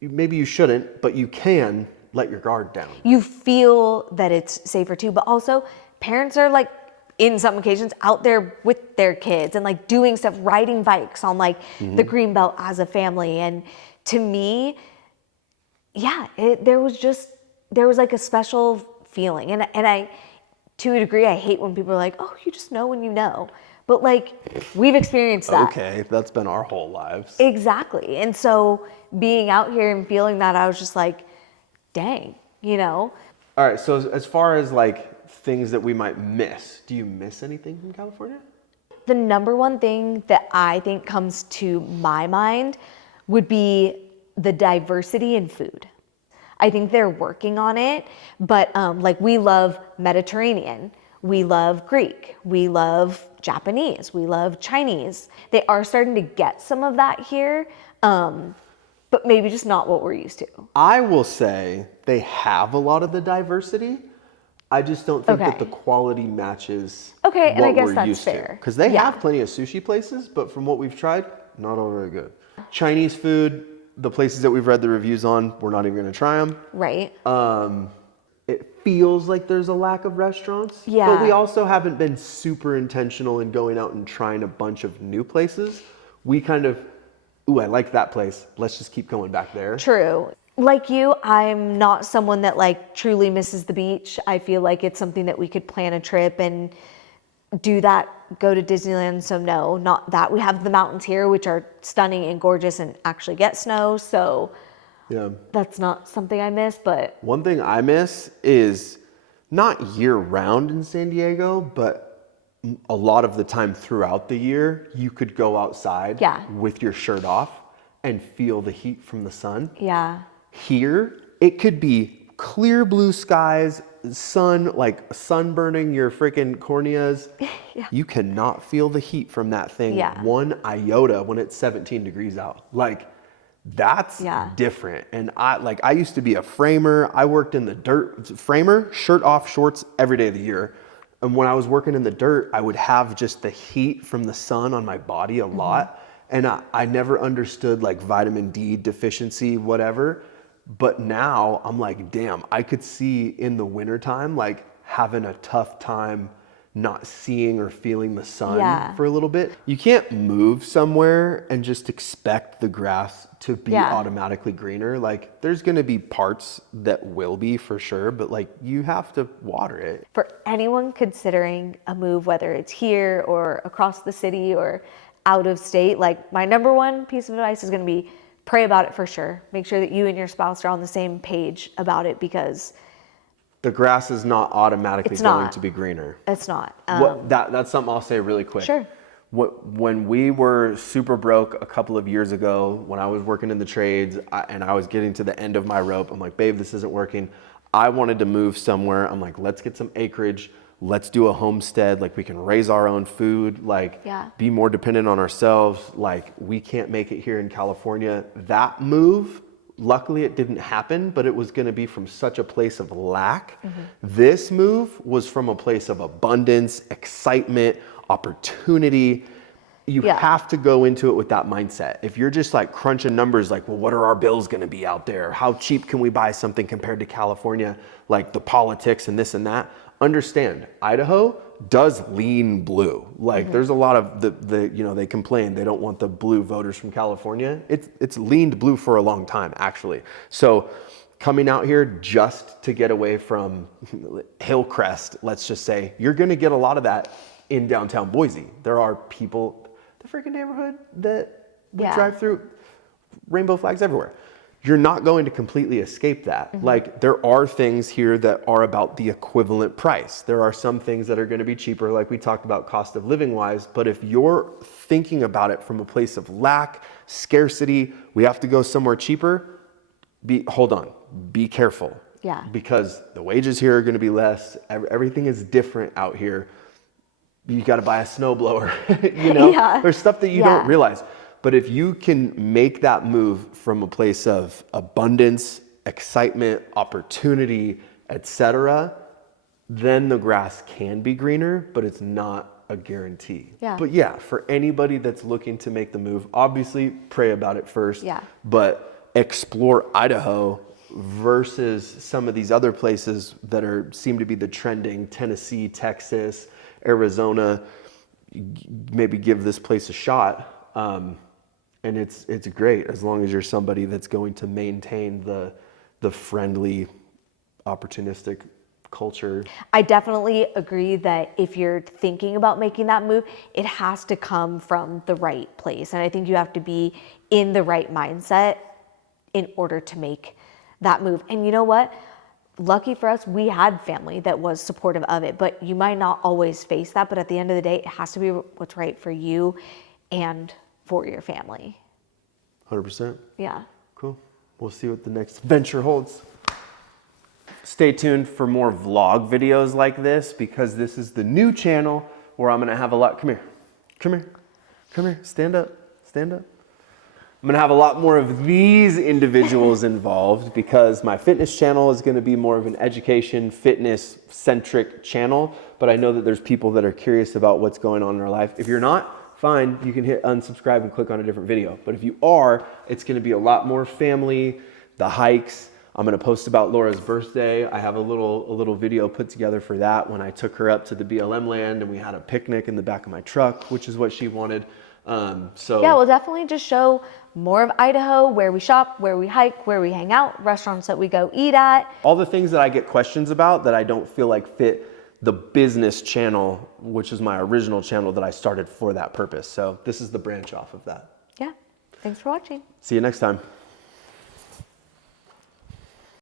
maybe you shouldn't, but you can let your guard down. you feel that it's safer too, but also parents are like, in some occasions, out there with their kids and like doing stuff, riding bikes on like the green belt as a family. And to me, yeah, there was like a special feeling. And I, to a degree, I hate when people are like, oh, you just know when you know. But like, we've experienced that. Okay, that's been our whole lives. Exactly. And so being out here and feeling that, I was just like, dang, you know? All right, so as far as like things that we might miss, do you miss anything from California? The number one thing that I think comes to my mind would be the diversity in food. I think they're working on it, but like we love Mediterranean, we love Greek, we love Japanese, we love Chinese. They are starting to get some of that here, but maybe just not what we're used to. I will say they have a lot of the diversity. I just don't think that Okay. the quality matches Okay, and what I guess we're that's used fair. to. Because they Yeah. have plenty of sushi places, but from what we've tried, not all very good. Chinese food, the places that we've read the reviews on, we're not even going to try them. Right. It feels like there's a lack of restaurants. Yeah. But we also haven't been super intentional in going out and trying a bunch of new places. We kind of, ooh, I like that place. Let's just keep going back there. True. Like you, I'm not someone that like truly misses the beach. I feel like it's something that we could plan a trip and do that, go to Disneyland. So no, not that. We have the mountains here, which are stunning and gorgeous and actually get snow. So Yeah. that's not something I miss, but One thing I miss is not year round in San Diego, but a lot of the time throughout the year, you could go outside Yeah. with your shirt off and feel the heat from the sun. yeah. Here, it could be clear blue skies, sun, like sunburning your freaking corneas. Yeah. You cannot feel the heat from that thing Yeah. one iota when it's 17 degrees out. Like, that's Yeah. different. And I used to be a framer. I worked in the dirt. Framer, shirt off, shorts every day of the year. And when I was working in the dirt, I would have just the heat from the sun on my body a lot. And I never understood like vitamin D deficiency, whatever. But now I'm like, damn, I could see in the wintertime, like having a tough time not seeing or feeling the sun Yeah. for a little bit. You can't move somewhere and just expect the grass to be Yeah. automatically greener. Like, there's gonna be parts that will be for sure, but like you have to water it. For anyone considering a move, whether it's here or across the city or out of state, like my number one piece of advice is going to be pray about it for sure. Make sure that you and your spouse are on the same page about it because The grass is not automatically It's going not. to be greener. it's not. That's something I'll say really quick. Sure. When we were super broke a couple of years ago, when I was working in the trades and I was getting to the end of my rope, I'm like, babe, this isn't working. I wanted to move somewhere. I'm like, let's get some acreage. Let's do a homestead. Like, we can raise our own food, like Yeah. be more dependent on ourselves. Like, we can't make it here in California. That move, luckily it didn't happen, but it was going to be from such a place of lack. This move was from a place of abundance, excitement, opportunity. You Yeah. have to go into it with that mindset. If you're just like crunching numbers, like, well, what are our bills going to be out there? How cheap can we buy something compared to California? Like the politics and this and that. Understand, Idaho does lean blue. Like, there's a lot of the they complain they don't want the blue voters from California. It's leaned blue for a long time, actually. So coming out here just to get away from Hillcrest, let's just say, you're going to get a lot of that in downtown Boise. There are people, the freaking neighborhood that we Yeah. drive through, rainbow flags everywhere. You're not going to completely escape that. Like, there are things here that are about the equivalent price. There are some things that are going to be cheaper, like we talked about cost of living wise. But if you're thinking about it from a place of lack, scarcity, we have to go somewhere cheaper, hold on, be careful. Yeah. Because the wages here are going to be less. Everything is different out here. You got to buy a snowblower, Yeah. There's stuff that you Yeah. don't realize. But if you can make that move from a place of abundance, excitement, opportunity, etc., then the grass can be greener, but it's not a guarantee. Yeah. But yeah, for anybody that's looking to make the move, obviously pray about it first. Yeah. But explore Idaho versus some of these other places that seem to be the trending, Tennessee, Texas, Arizona. Maybe give this place a shot. And it's great as long as you're somebody that's going to maintain the friendly, opportunistic culture. I definitely agree that if you're thinking about making that move, it has to come from the right place. And I think you have to be in the right mindset in order to make that move. And you know what? Lucky for us, we had family that was supportive of it, but you might not always face that. But at the end of the day, it has to be what's right for you and for your family. 100%. Yeah. Cool. We'll see what the next venture holds. Stay tuned for more vlog videos like this, because this is the new channel where I'm going to have a lot. Come here. Come here. Come here. Stand up. Stand up. I'm going to have a lot more of these individuals involved, because my fitness channel is going to be more of an education, fitness centric channel. But I know that there's people that are curious about what's going on in their life. If you're not, fine, you can hit unsubscribe and click on a different video. But if you are, it's going to be a lot more family, the hikes. I'm going to post about Laura's birthday. I have a little video put together for that, when I took her up to the BLM land and we had a picnic in the back of my truck, which is what she wanted. So yeah, we'll definitely just show more of Idaho, where we shop, where we hike, where we hang out, restaurants that we go eat at. all the things that I get questions about that I don't feel like fit the business channel, which is my original channel that I started for that purpose. So this is the branch off of that. Yeah. Thanks for watching. See you next time.